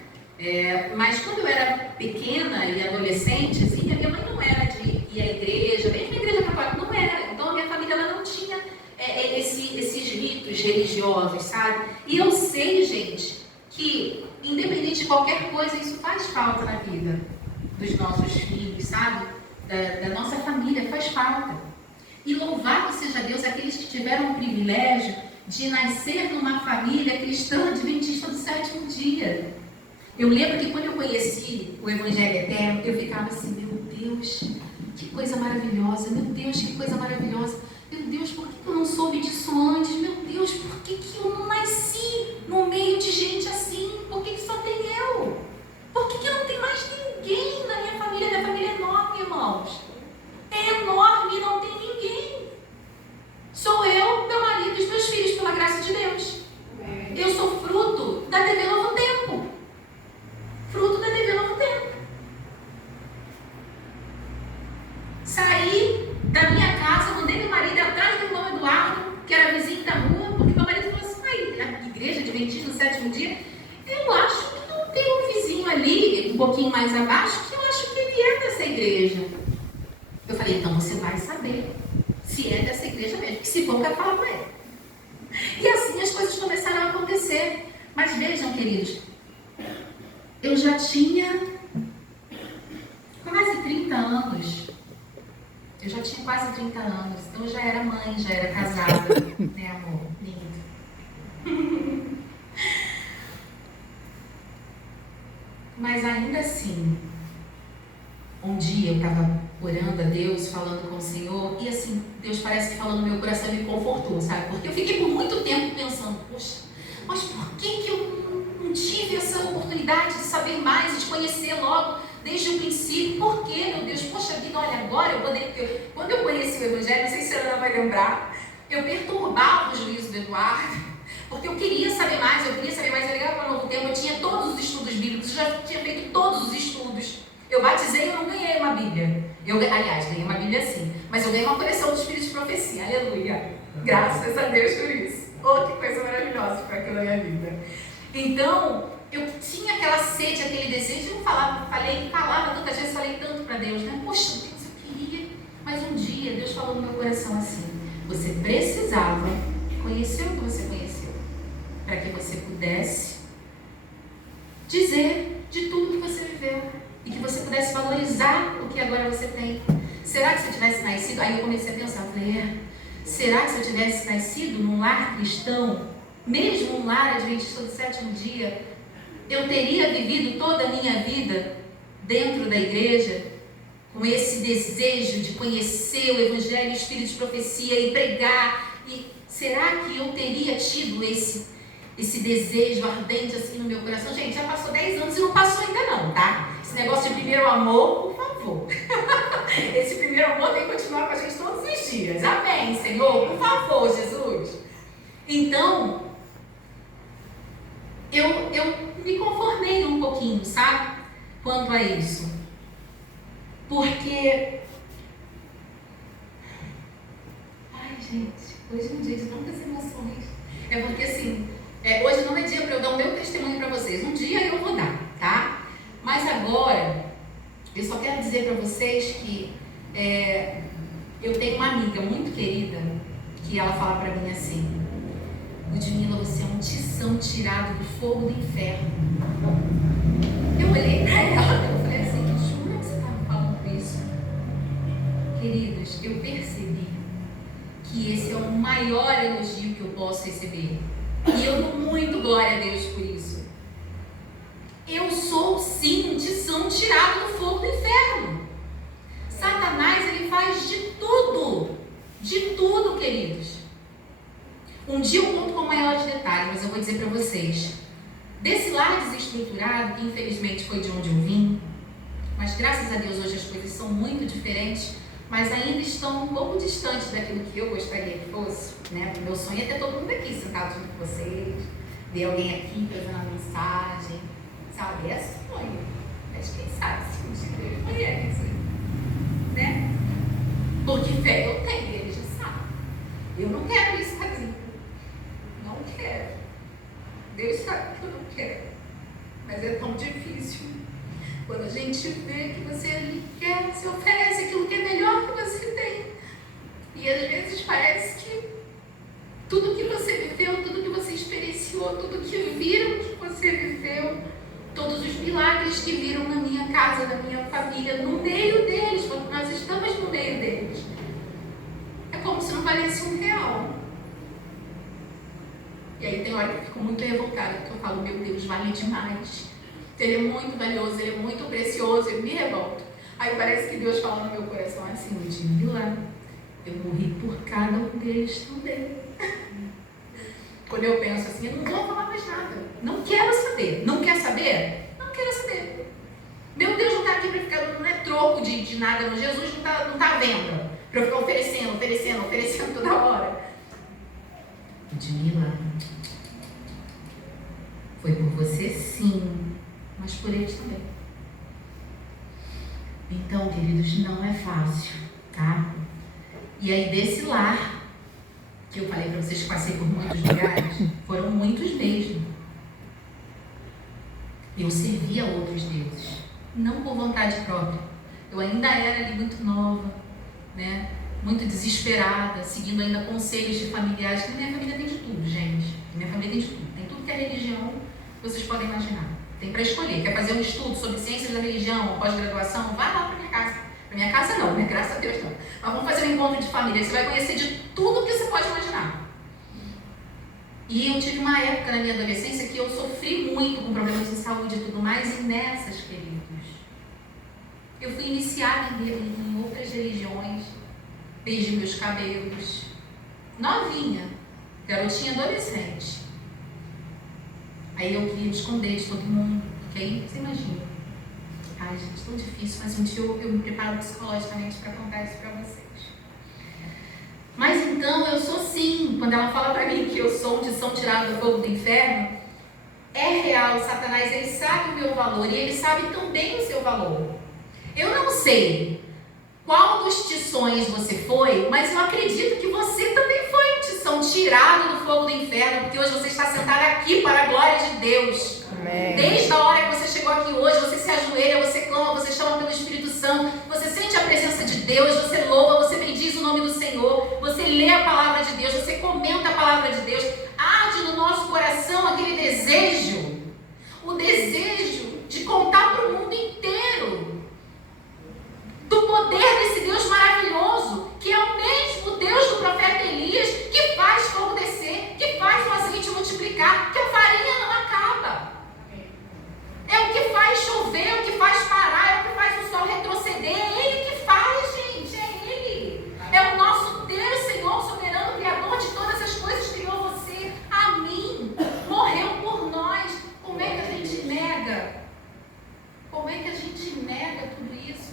Mas quando eu era pequena e adolescentezinha, minha mãe não era de ir à igreja, mesmo a igreja católica não era, então a minha família ela não tinha esses ritos religiosos, sabe? E eu sei, gente, que independente de qualquer coisa, isso faz falta na vida dos nossos filhos, sabe? Da nossa família, faz falta. E louvado seja Deus aqueles que tiveram o privilégio de nascer numa família cristã adventista do sétimo dia. Eu lembro que quando eu conheci o Evangelho Eterno, eu ficava assim, meu Deus, que coisa maravilhosa, meu Deus, que coisa maravilhosa. Meu Deus, por que eu não soube disso antes? Meu Deus, por que eu não nasci no meio de gente assim? Por que só tem eu? Por que não tem mais ninguém na minha família? Minha família é enorme, irmãos. É enorme, não tem ninguém. Sou eu, meu marido e os meus filhos, pela graça de Deus. Eu sou fruto da TV Novo Tempo. Fruto da TV Novo Tempo. Saí da minha casa, mandei meu marido atrás do irmão Eduardo, que era vizinho da rua, porque meu marido falou assim, na igreja adventista no sétimo dia, eu acho que não tem um vizinho ali, um pouquinho mais abaixo, que eu acho que ele é dessa igreja. Eu falei, então você vai saber se é dessa igreja mesmo, que se for, eu quero falar com ele. E assim as coisas começaram a acontecer. Mas vejam, queridos, eu já tinha quase 30 anos. Eu já tinha quase 30 anos, então eu já era mãe, já era casada, né, amor? Lindo. Mas ainda assim, um dia eu estava orando a Deus, falando com o Senhor, e assim, Deus parece que falando no meu coração me confortou, sabe? Porque eu fiquei por muito tempo pensando, poxa, mas por que eu não tive essa oportunidade de saber mais, de conhecer logo, desde o princípio? Por quê, meu Deus? Poxa vida, olha, agora eu poderia... Quando eu conheci o Evangelho, não sei se a Ana vai lembrar, eu perturbava o juízo do Eduardo, porque eu queria saber mais, eu ligava para o Novo Tempo, eu tinha todos os estudos bíblicos, eu já tinha feito todos os estudos. Eu batizei e eu não ganhei uma Bíblia. Aliás, ganhei uma Bíblia sim, mas eu ganhei uma coleção dos Espíritos de Profecia, aleluia. Graças a Deus por isso. Oh, que coisa maravilhosa foi aquilo na minha vida. Então, eu tinha aquela sede, aquele desejo, eu falava tantas vezes, falei tanto para Deus, né? Poxa, Deus, eu queria. Mas um dia, Deus falou no meu coração assim, você precisava conhecer o que você conheceu, para que você pudesse dizer de tudo que você viveu, e que você pudesse valorizar o que agora você tem. Será que se eu tivesse nascido, aí eu comecei a pensar, falei, será que se eu tivesse nascido num lar cristão, mesmo um lar adventista do sétimo dia, eu teria vivido toda a minha vida dentro da igreja, com esse desejo de conhecer o Evangelho, o Espírito de Profecia e pregar? E será que eu teria tido esse desejo ardente assim no meu coração? Gente, já passou 10 anos e não passou ainda não, tá? Esse negócio de primeiro amor, por favor. Esse primeiro amor tem que continuar com a gente todos os dias. Amém, Senhor? Por favor, Jesus. Então, eu me conformei um pouquinho, sabe? Quanto a isso. Porque... Ai, gente, hoje é um dia de tantas emoções. É porque assim... hoje não é dia para eu dar o meu testemunho para vocês. Um dia eu vou dar, tá? Mas agora, eu só quero dizer para vocês que eu tenho uma amiga muito querida que ela fala para mim assim: Ludmila, você é um tição tirado do fogo do inferno. Eu olhei para ela e falei assim: jura que você está me falando isso? Queridos, eu percebi que esse é o maior elogio que eu posso receber. E eu dou muito glória a Deus por isso. Eu sou, sim, um tição tirado do fogo do inferno. Satanás, ele faz de tudo, queridos. Um dia eu conto com maiores detalhes, mas eu vou dizer para vocês. Desse lar desestruturado, que infelizmente foi de onde eu vim, mas graças a Deus hoje as coisas são muito diferentes, mas ainda estão um pouco distantes daquilo que eu gostaria que fosse, né? O meu sonho é ter todo mundo aqui sentado junto com vocês, ver alguém aqui trazendo a mensagem, sabe? É sonho. Mas quem sabe se um dia Deus realiza, né? Porque fé eu tenho, ele já sabe. Eu não quero isso sozinho. Não quero. Deus sabe que eu não quero. Mas é tão difícil. Quando a gente vê que você ali quer, você oferece aquilo que é melhor que você tem. E às vezes parece que tudo que você viveu, tudo que você experienciou, tudo que viram que você viveu, todos os milagres que viram na minha casa, na minha família, no meio deles, quando nós estamos no meio deles, é como se não valesse R$1. E aí tem hora que eu fico muito revoltada, porque eu falo, meu Deus, vale demais. Ele é muito valioso, ele é muito precioso, eu me revolto. Aí parece que Deus fala no meu coração assim, Ludmila, eu morri por cada um deles também. Quando eu penso assim, eu não vou falar mais nada. Não quero saber. Não quer saber? Não quero saber. Meu Deus não está aqui para ficar, não é troco de nada. Jesus não tá à venda para eu ficar oferecendo toda hora. Ludmila, foi por você sim, mas por eles também. Então, queridos, não é fácil, tá? E aí desse lar, que eu falei para vocês que passei por muitos lugares, foram muitos mesmo. Eu servia a outros deuses, não por vontade própria. Eu ainda era ali muito nova, né? Muito desesperada, seguindo ainda conselhos de familiares. Na minha família tem de tudo, gente. Na minha família tem de tudo. Tem tudo que é religião, vocês podem imaginar. Tem para escolher. Quer fazer um estudo sobre ciências da religião, pós-graduação? Vai lá para minha casa. Para minha casa não, né? Graças a Deus não. Mas vamos fazer um encontro de família. Você vai conhecer de tudo que você pode imaginar. E eu tive uma época na minha adolescência que eu sofri muito com problemas de saúde e tudo mais. E nessas, queridos, eu fui iniciada em outras religiões. Perdi meus cabelos. Novinha. Garotinha adolescente. Aí eu queria me esconder de todo mundo. Porque aí, você imagina. Ai, gente, tão difícil. Mas um dia eu me preparo psicologicamente para contar isso para vocês. Mas então, eu sou sim. Quando ela fala para mim que eu sou um tição tirado do fogo do inferno, é real. Satanás, ele sabe o meu valor. E ele sabe também o seu valor. Eu não sei qual dos tições você foi, mas eu acredito que você também foi um tição tirado do fogo do inferno, porque hoje você está sentado aqui para a glória de Deus. Amém. Desde a hora que você chegou aqui hoje, você se ajoelha, você clama, você chama pelo Espírito Santo, você sente a presença de Deus, você louva, você bendiz o nome do Senhor, você lê a palavra de Deus, você comenta a palavra de Deus. Arde no nosso coração aquele desejo, o desejo de contar para o mundo inteiro do poder desse Deus maravilhoso, que é o mesmo Deus do profeta Elias, que faz fogo descer, que faz o azeite multiplicar, que a farinha não acaba. É o que faz chover, é o que faz parar, é o que faz o sol retroceder. É Ele que faz, gente, é Ele. É o nosso Deus, Senhor, soberano, Criador de todas as coisas, criou você, a mim, morreu por nós. Como é que a gente nega? Como é que a gente nega tudo isso?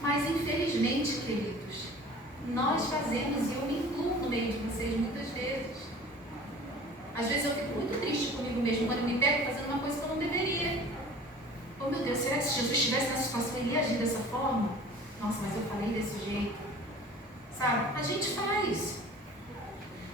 Mas, infelizmente, queridos, nós fazemos, e eu me incluo no meio de vocês muitas vezes. Às vezes eu fico muito triste comigo mesmo quando eu me pego fazendo uma coisa que eu não deveria. Oh, meu Deus, será que se Jesus estivesse nessa situação, ele ia agir dessa forma? Nossa, mas eu falei desse jeito. Sabe? A gente faz.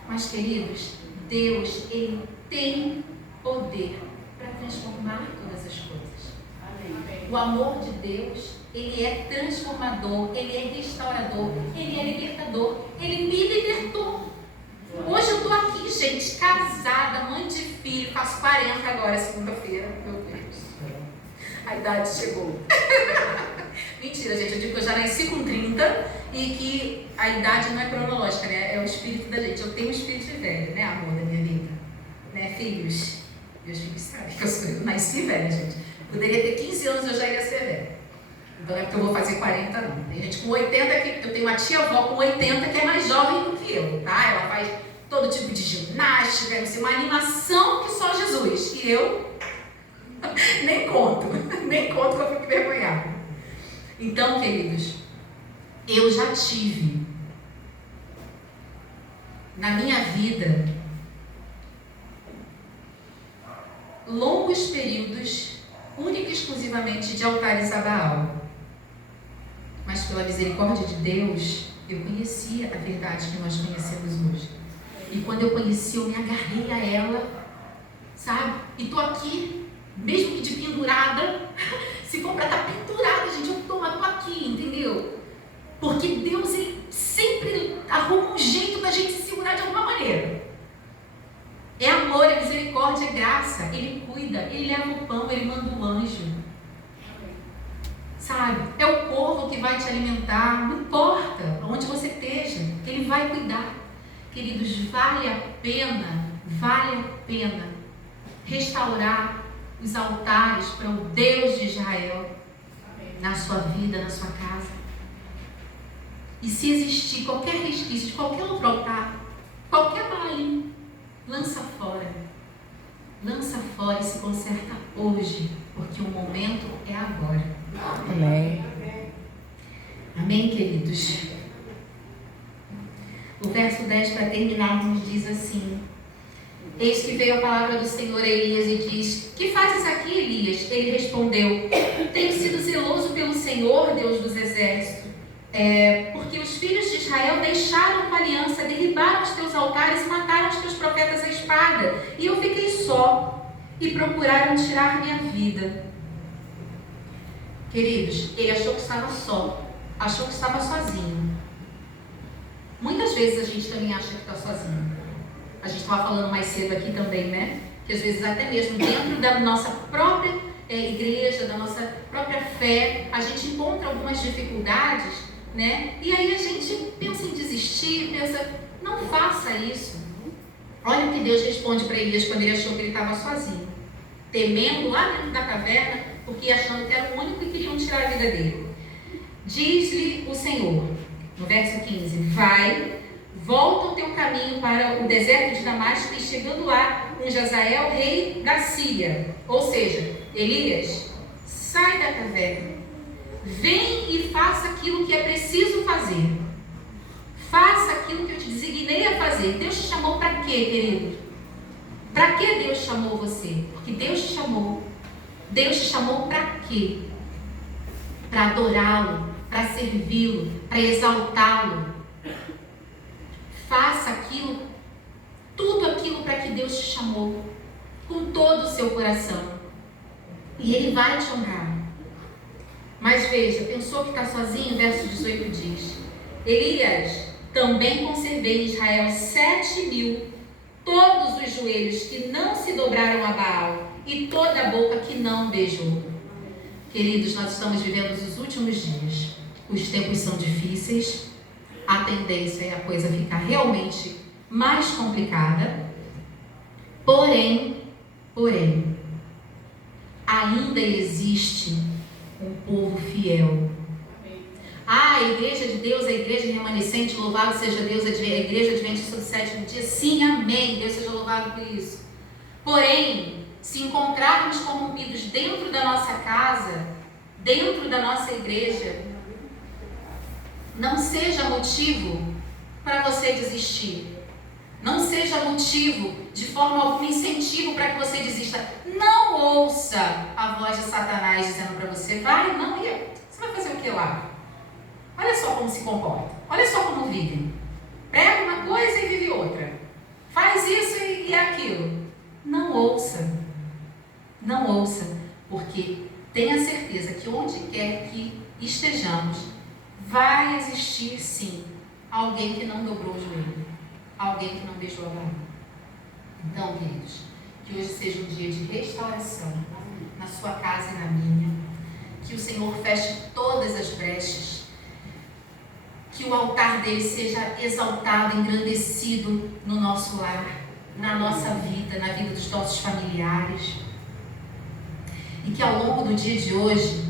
Mas, queridos, Deus, Ele tem poder para transformar todas as coisas. Amém. O amor de Deus, Ele é transformador, Ele é restaurador, Ele é libertador, Ele me libertou. Hoje eu estou aqui, gente, casada, mãe de filho, faço 40 agora, segunda-feira, meu Deus. A idade chegou. Mentira, gente, eu digo que eu já nasci com 30 e que a idade não é cronológica, né? É o espírito da gente. Eu tenho um espírito de velho, né, amor da minha vida? Né, filhos? Meus filhos sabem que eu nasci velha, gente. Poderia ter 15 anos, eu já ia ser velha. Então é porque eu vou fazer 40 não. Tem gente com 80, que eu tenho uma tia-avó com 80 que é mais jovem do que eu, tá? Ela faz todo tipo de ginástica, uma animação que só Jesus. E eu nem conto que eu fico envergonhada. Então, queridos, eu já tive na minha vida longos períodos única e exclusivamente de altares a Baal. Mas pela misericórdia de Deus, eu conhecia a verdade que nós conhecemos hoje. E quando eu conheci, eu me agarrei a ela, sabe? E tô aqui, mesmo que de pendurada. Se for para estar pendurada, gente, eu tô aqui, entendeu? Porque Deus, ele sempre arruma um jeito da gente se segurar de alguma maneira. É amor, é misericórdia, é graça. Ele cuida, ele leva o pão, ele manda um anjo. Sabe? É o povo que vai te alimentar, não importa onde você esteja, que ele vai cuidar. Queridos, vale a pena restaurar os altares para o Deus de Israel na sua vida, na sua casa. E se existir qualquer resquício de qualquer outro altar, qualquer balinho, lança fora e se conserta hoje, porque o momento é agora. Amém. Amém, queridos? O verso 10, para terminar, nos diz assim: eis que veio a palavra do Senhor a Elias e diz: que fazes aqui, Elias? Ele respondeu: tenho sido zeloso pelo Senhor, Deus dos exércitos, porque os filhos de Israel deixaram a tua aliança, derribaram os teus altares e mataram os teus profetas à espada, e eu fiquei só, e procuraram tirar minha vida. Queridos, ele achou que estava só, achou que estava sozinho. Muitas vezes a gente também acha que está sozinho. A gente estava falando mais cedo aqui também, né? Que às vezes até mesmo dentro da nossa própria igreja, da nossa própria fé, a gente encontra algumas dificuldades, né? E aí a gente pensa em desistir, pensa, não faça isso. Olha o que Deus responde para Elias quando ele achou que ele estava sozinho, temendo lá dentro da caverna, porque achando que era o único e queriam tirar a vida dele. Diz-lhe o Senhor, no verso 15: vai, volta o teu caminho para o deserto de Damasco, e chegando lá, com Jazael, rei da Síria. Ou seja, Elias, sai da caverna, vem e faça aquilo que é preciso fazer. Faça aquilo que eu te designei a fazer. Deus te chamou para quê, querido? Para que Deus chamou você? Porque Deus te chamou. Deus te chamou para quê? Para adorá-lo, para servi-lo, para exaltá-lo. Faça aquilo, tudo aquilo para que Deus te chamou, com todo o seu coração. E Ele vai te honrar. Mas veja, pensou que está sozinho? Verso 18 diz: Elias, também conservei em Israel 7.000, todos os joelhos que não se dobraram a Baal, e toda a boca que não beijou. Queridos, nós estamos vivendo os últimos dias. Os tempos são difíceis. A tendência é a coisa ficar realmente mais complicada. Porém, ainda existe um povo fiel. A igreja de Deus, a igreja remanescente, louvado seja Deus, a igreja adventista do sétimo dia. Sim, amém. Deus seja louvado por isso. Porém, se encontrarmos corrompidos dentro da nossa casa, dentro da nossa igreja, não seja motivo para você desistir. Não seja motivo, de forma alguma, incentivo para que você desista. Não ouça a voz de Satanás dizendo para você: vai, não, e você vai fazer o que lá? Olha só como se comporta. Olha só como vivem. Prega uma coisa e vive outra. Faz isso e aquilo. Não ouça. Não ouça, porque tenha certeza que onde quer que estejamos, vai existir sim alguém que não dobrou o joelho, alguém que não beijou a barriga. Então, queridos, que hoje seja um dia de restauração na sua casa e na minha, que o Senhor feche todas as brechas, que o altar dele seja exaltado, engrandecido no nosso lar, na nossa vida, na vida dos nossos familiares. E que ao longo do dia de hoje,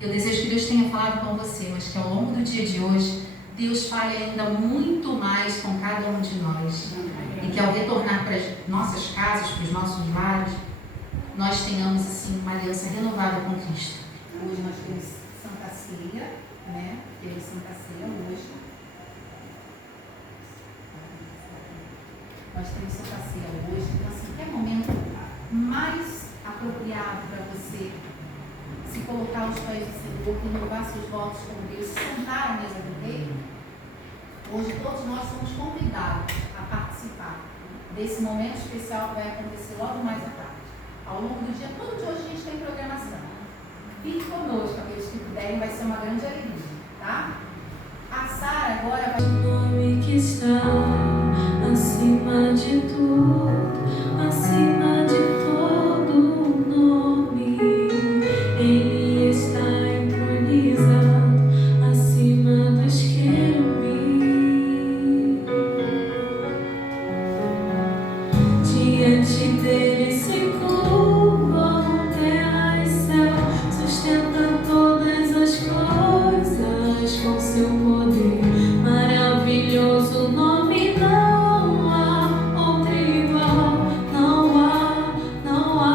eu desejo que Deus tenha falado com você, mas que ao longo do dia de hoje, Deus fale ainda muito mais com cada um de nós. E que ao retornar para as nossas casas, para os nossos lares, nós tenhamos assim uma aliança renovada com Cristo. Hoje nós temos Santa Ceia, né? Temos Santa Ceia hoje. Nós temos Santa Ceia hoje. Então, assim, que é momento mais apropriado para você se colocar aos pés do Senhor, renovar seus votos com Deus, se sentar à mesa do Rei. Hoje todos nós somos convidados a participar desse momento especial que vai acontecer logo mais à tarde. Ao longo do dia, todo dia hoje a gente tem programação. Fique conosco, aqueles que puderem, vai ser uma grande alegria, tá? A Sara agora vai... O nome que está acima de tudo, acima de todo nome, Ele está entronizado acima dos querubins. Diante dele se curvam terra e céu, sustenta todas as coisas com seu poder. Maravilhoso nome, não há outro igual, não há, não há.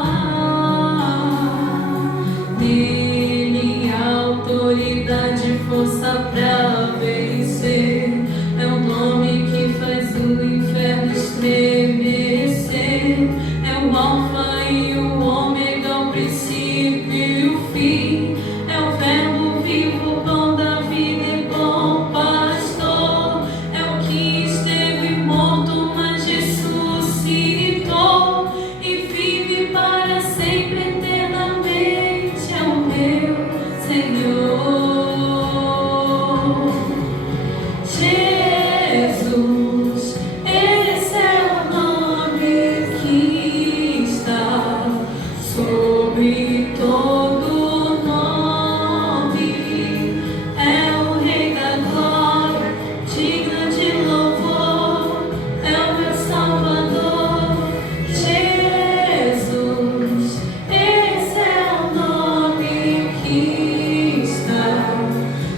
Nele há autoridade, força pra vencer. É o nome que faz o inferno estremecer. É o alfa e o ômega, o princípio e o fim. É o verbo vivo, o pão da vida e bom pastor. É o que esteve morto, mas ressuscitou e vive para sempre, eternamente. É o meu Senhor. Jesus, esse é o nome que está sobre todo nome. É o Rei da glória, digno de louvor. É o meu Salvador. Jesus, esse é o nome que está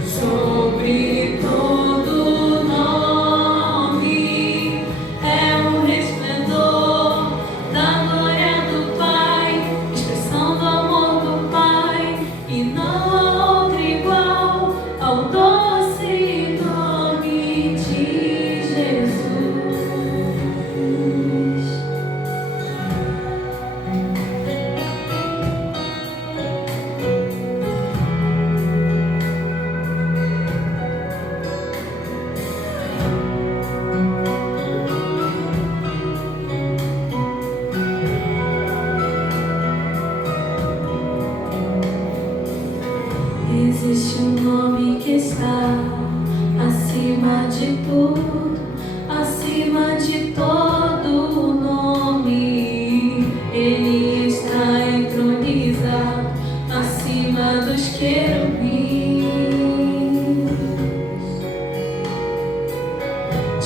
sobre todo nome. É o resplendor da glória do Pai, expressão do amor do Pai, e não há outro igual ao doce nome de Jesus. Existe um nome que está acima de tudo, acima de todo nome. Ele está entronizado acima dos querubins.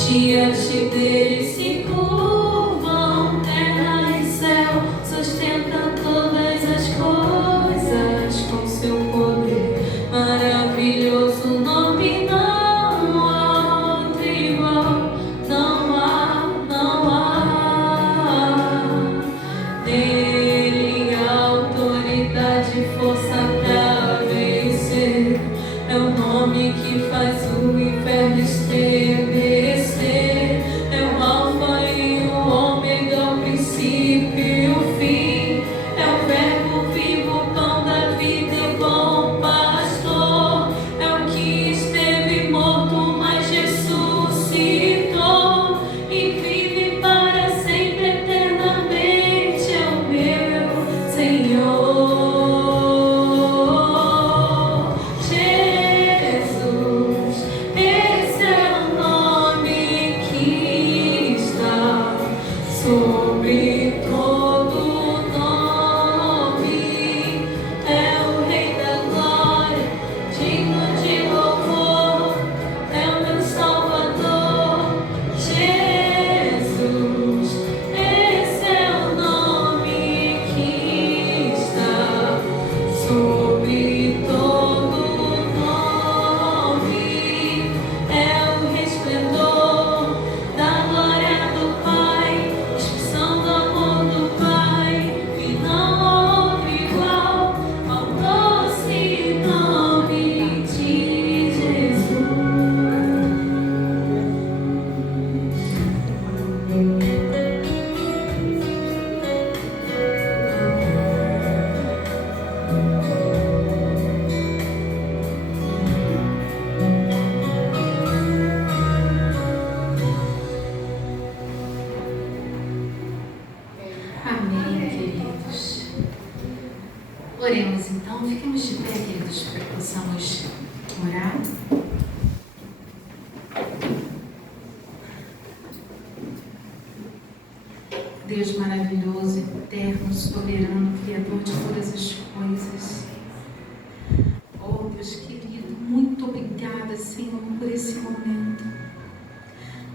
Diante dele se curvam terra e céu, sustenta todas as coisas com seu poder. Maravilhoso nome, não há outro igual, não há, não há. Nele há autoridade, força pra vencer. É o nome que faz o inferno estremecer. É o alfa e o ômega, o princípio e o fim. É o verbo vivo, o pão da vida e bom pastor. É o que esteve morto, mas ressuscitou e vive para sempre, eternamente. É o meu Senhor. Jesus, esse é o Deus maravilhoso, eterno, soberano, Criador de todas as coisas. Oh, Deus querido, muito obrigada, Senhor, por esse momento.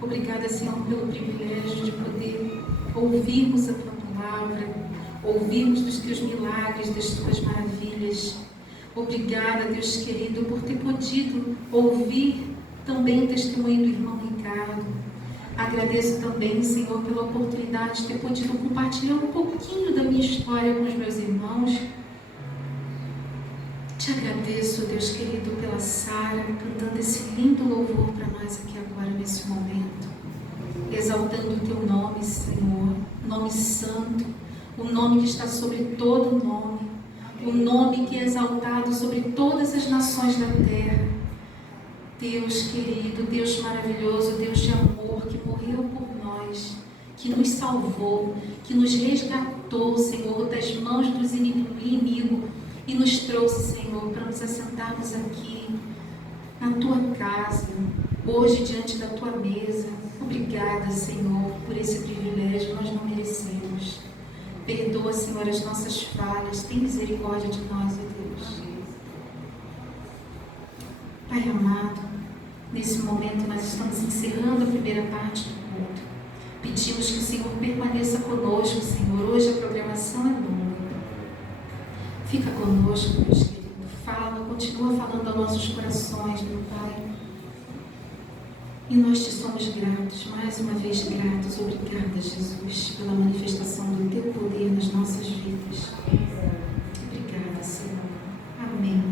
Obrigada, Senhor, pelo privilégio de poder ouvirmos a Tua palavra, ouvirmos dos Teus milagres, das Tuas maravilhas. Obrigada, Deus querido, por ter podido ouvir também o testemunho do irmão Ricardo. Agradeço também, Senhor, pela oportunidade de ter podido compartilhar um pouquinho da minha história com os meus irmãos. Te agradeço, Deus querido, pela Sara, cantando esse lindo louvor para nós aqui agora, nesse momento. Exaltando o Teu nome, Senhor, nome santo, o nome que está sobre todo nome, o nome que é exaltado sobre todas as nações da terra. Deus querido, Deus maravilhoso, Deus de amor, que morreu por nós, que nos salvou, que nos resgatou, Senhor, das mãos do inimigo e nos trouxe, Senhor, para nos assentarmos aqui na Tua casa, hoje diante da Tua mesa. Obrigada, Senhor, por esse privilégio, nós não merecemos. Perdoa, Senhor, as nossas falhas, tem misericórdia de nós, ó Deus. Pai amado, nesse momento nós estamos encerrando a primeira parte do culto. Pedimos que o Senhor permaneça conosco, Senhor. Hoje a programação é longa. Fica conosco, Deus querido. Fala, continua falando aos nossos corações, meu Pai. E nós te somos gratos, mais uma vez gratos. Obrigada, Jesus, pela manifestação do Teu poder nas nossas vidas. Obrigada, Senhor. Amém.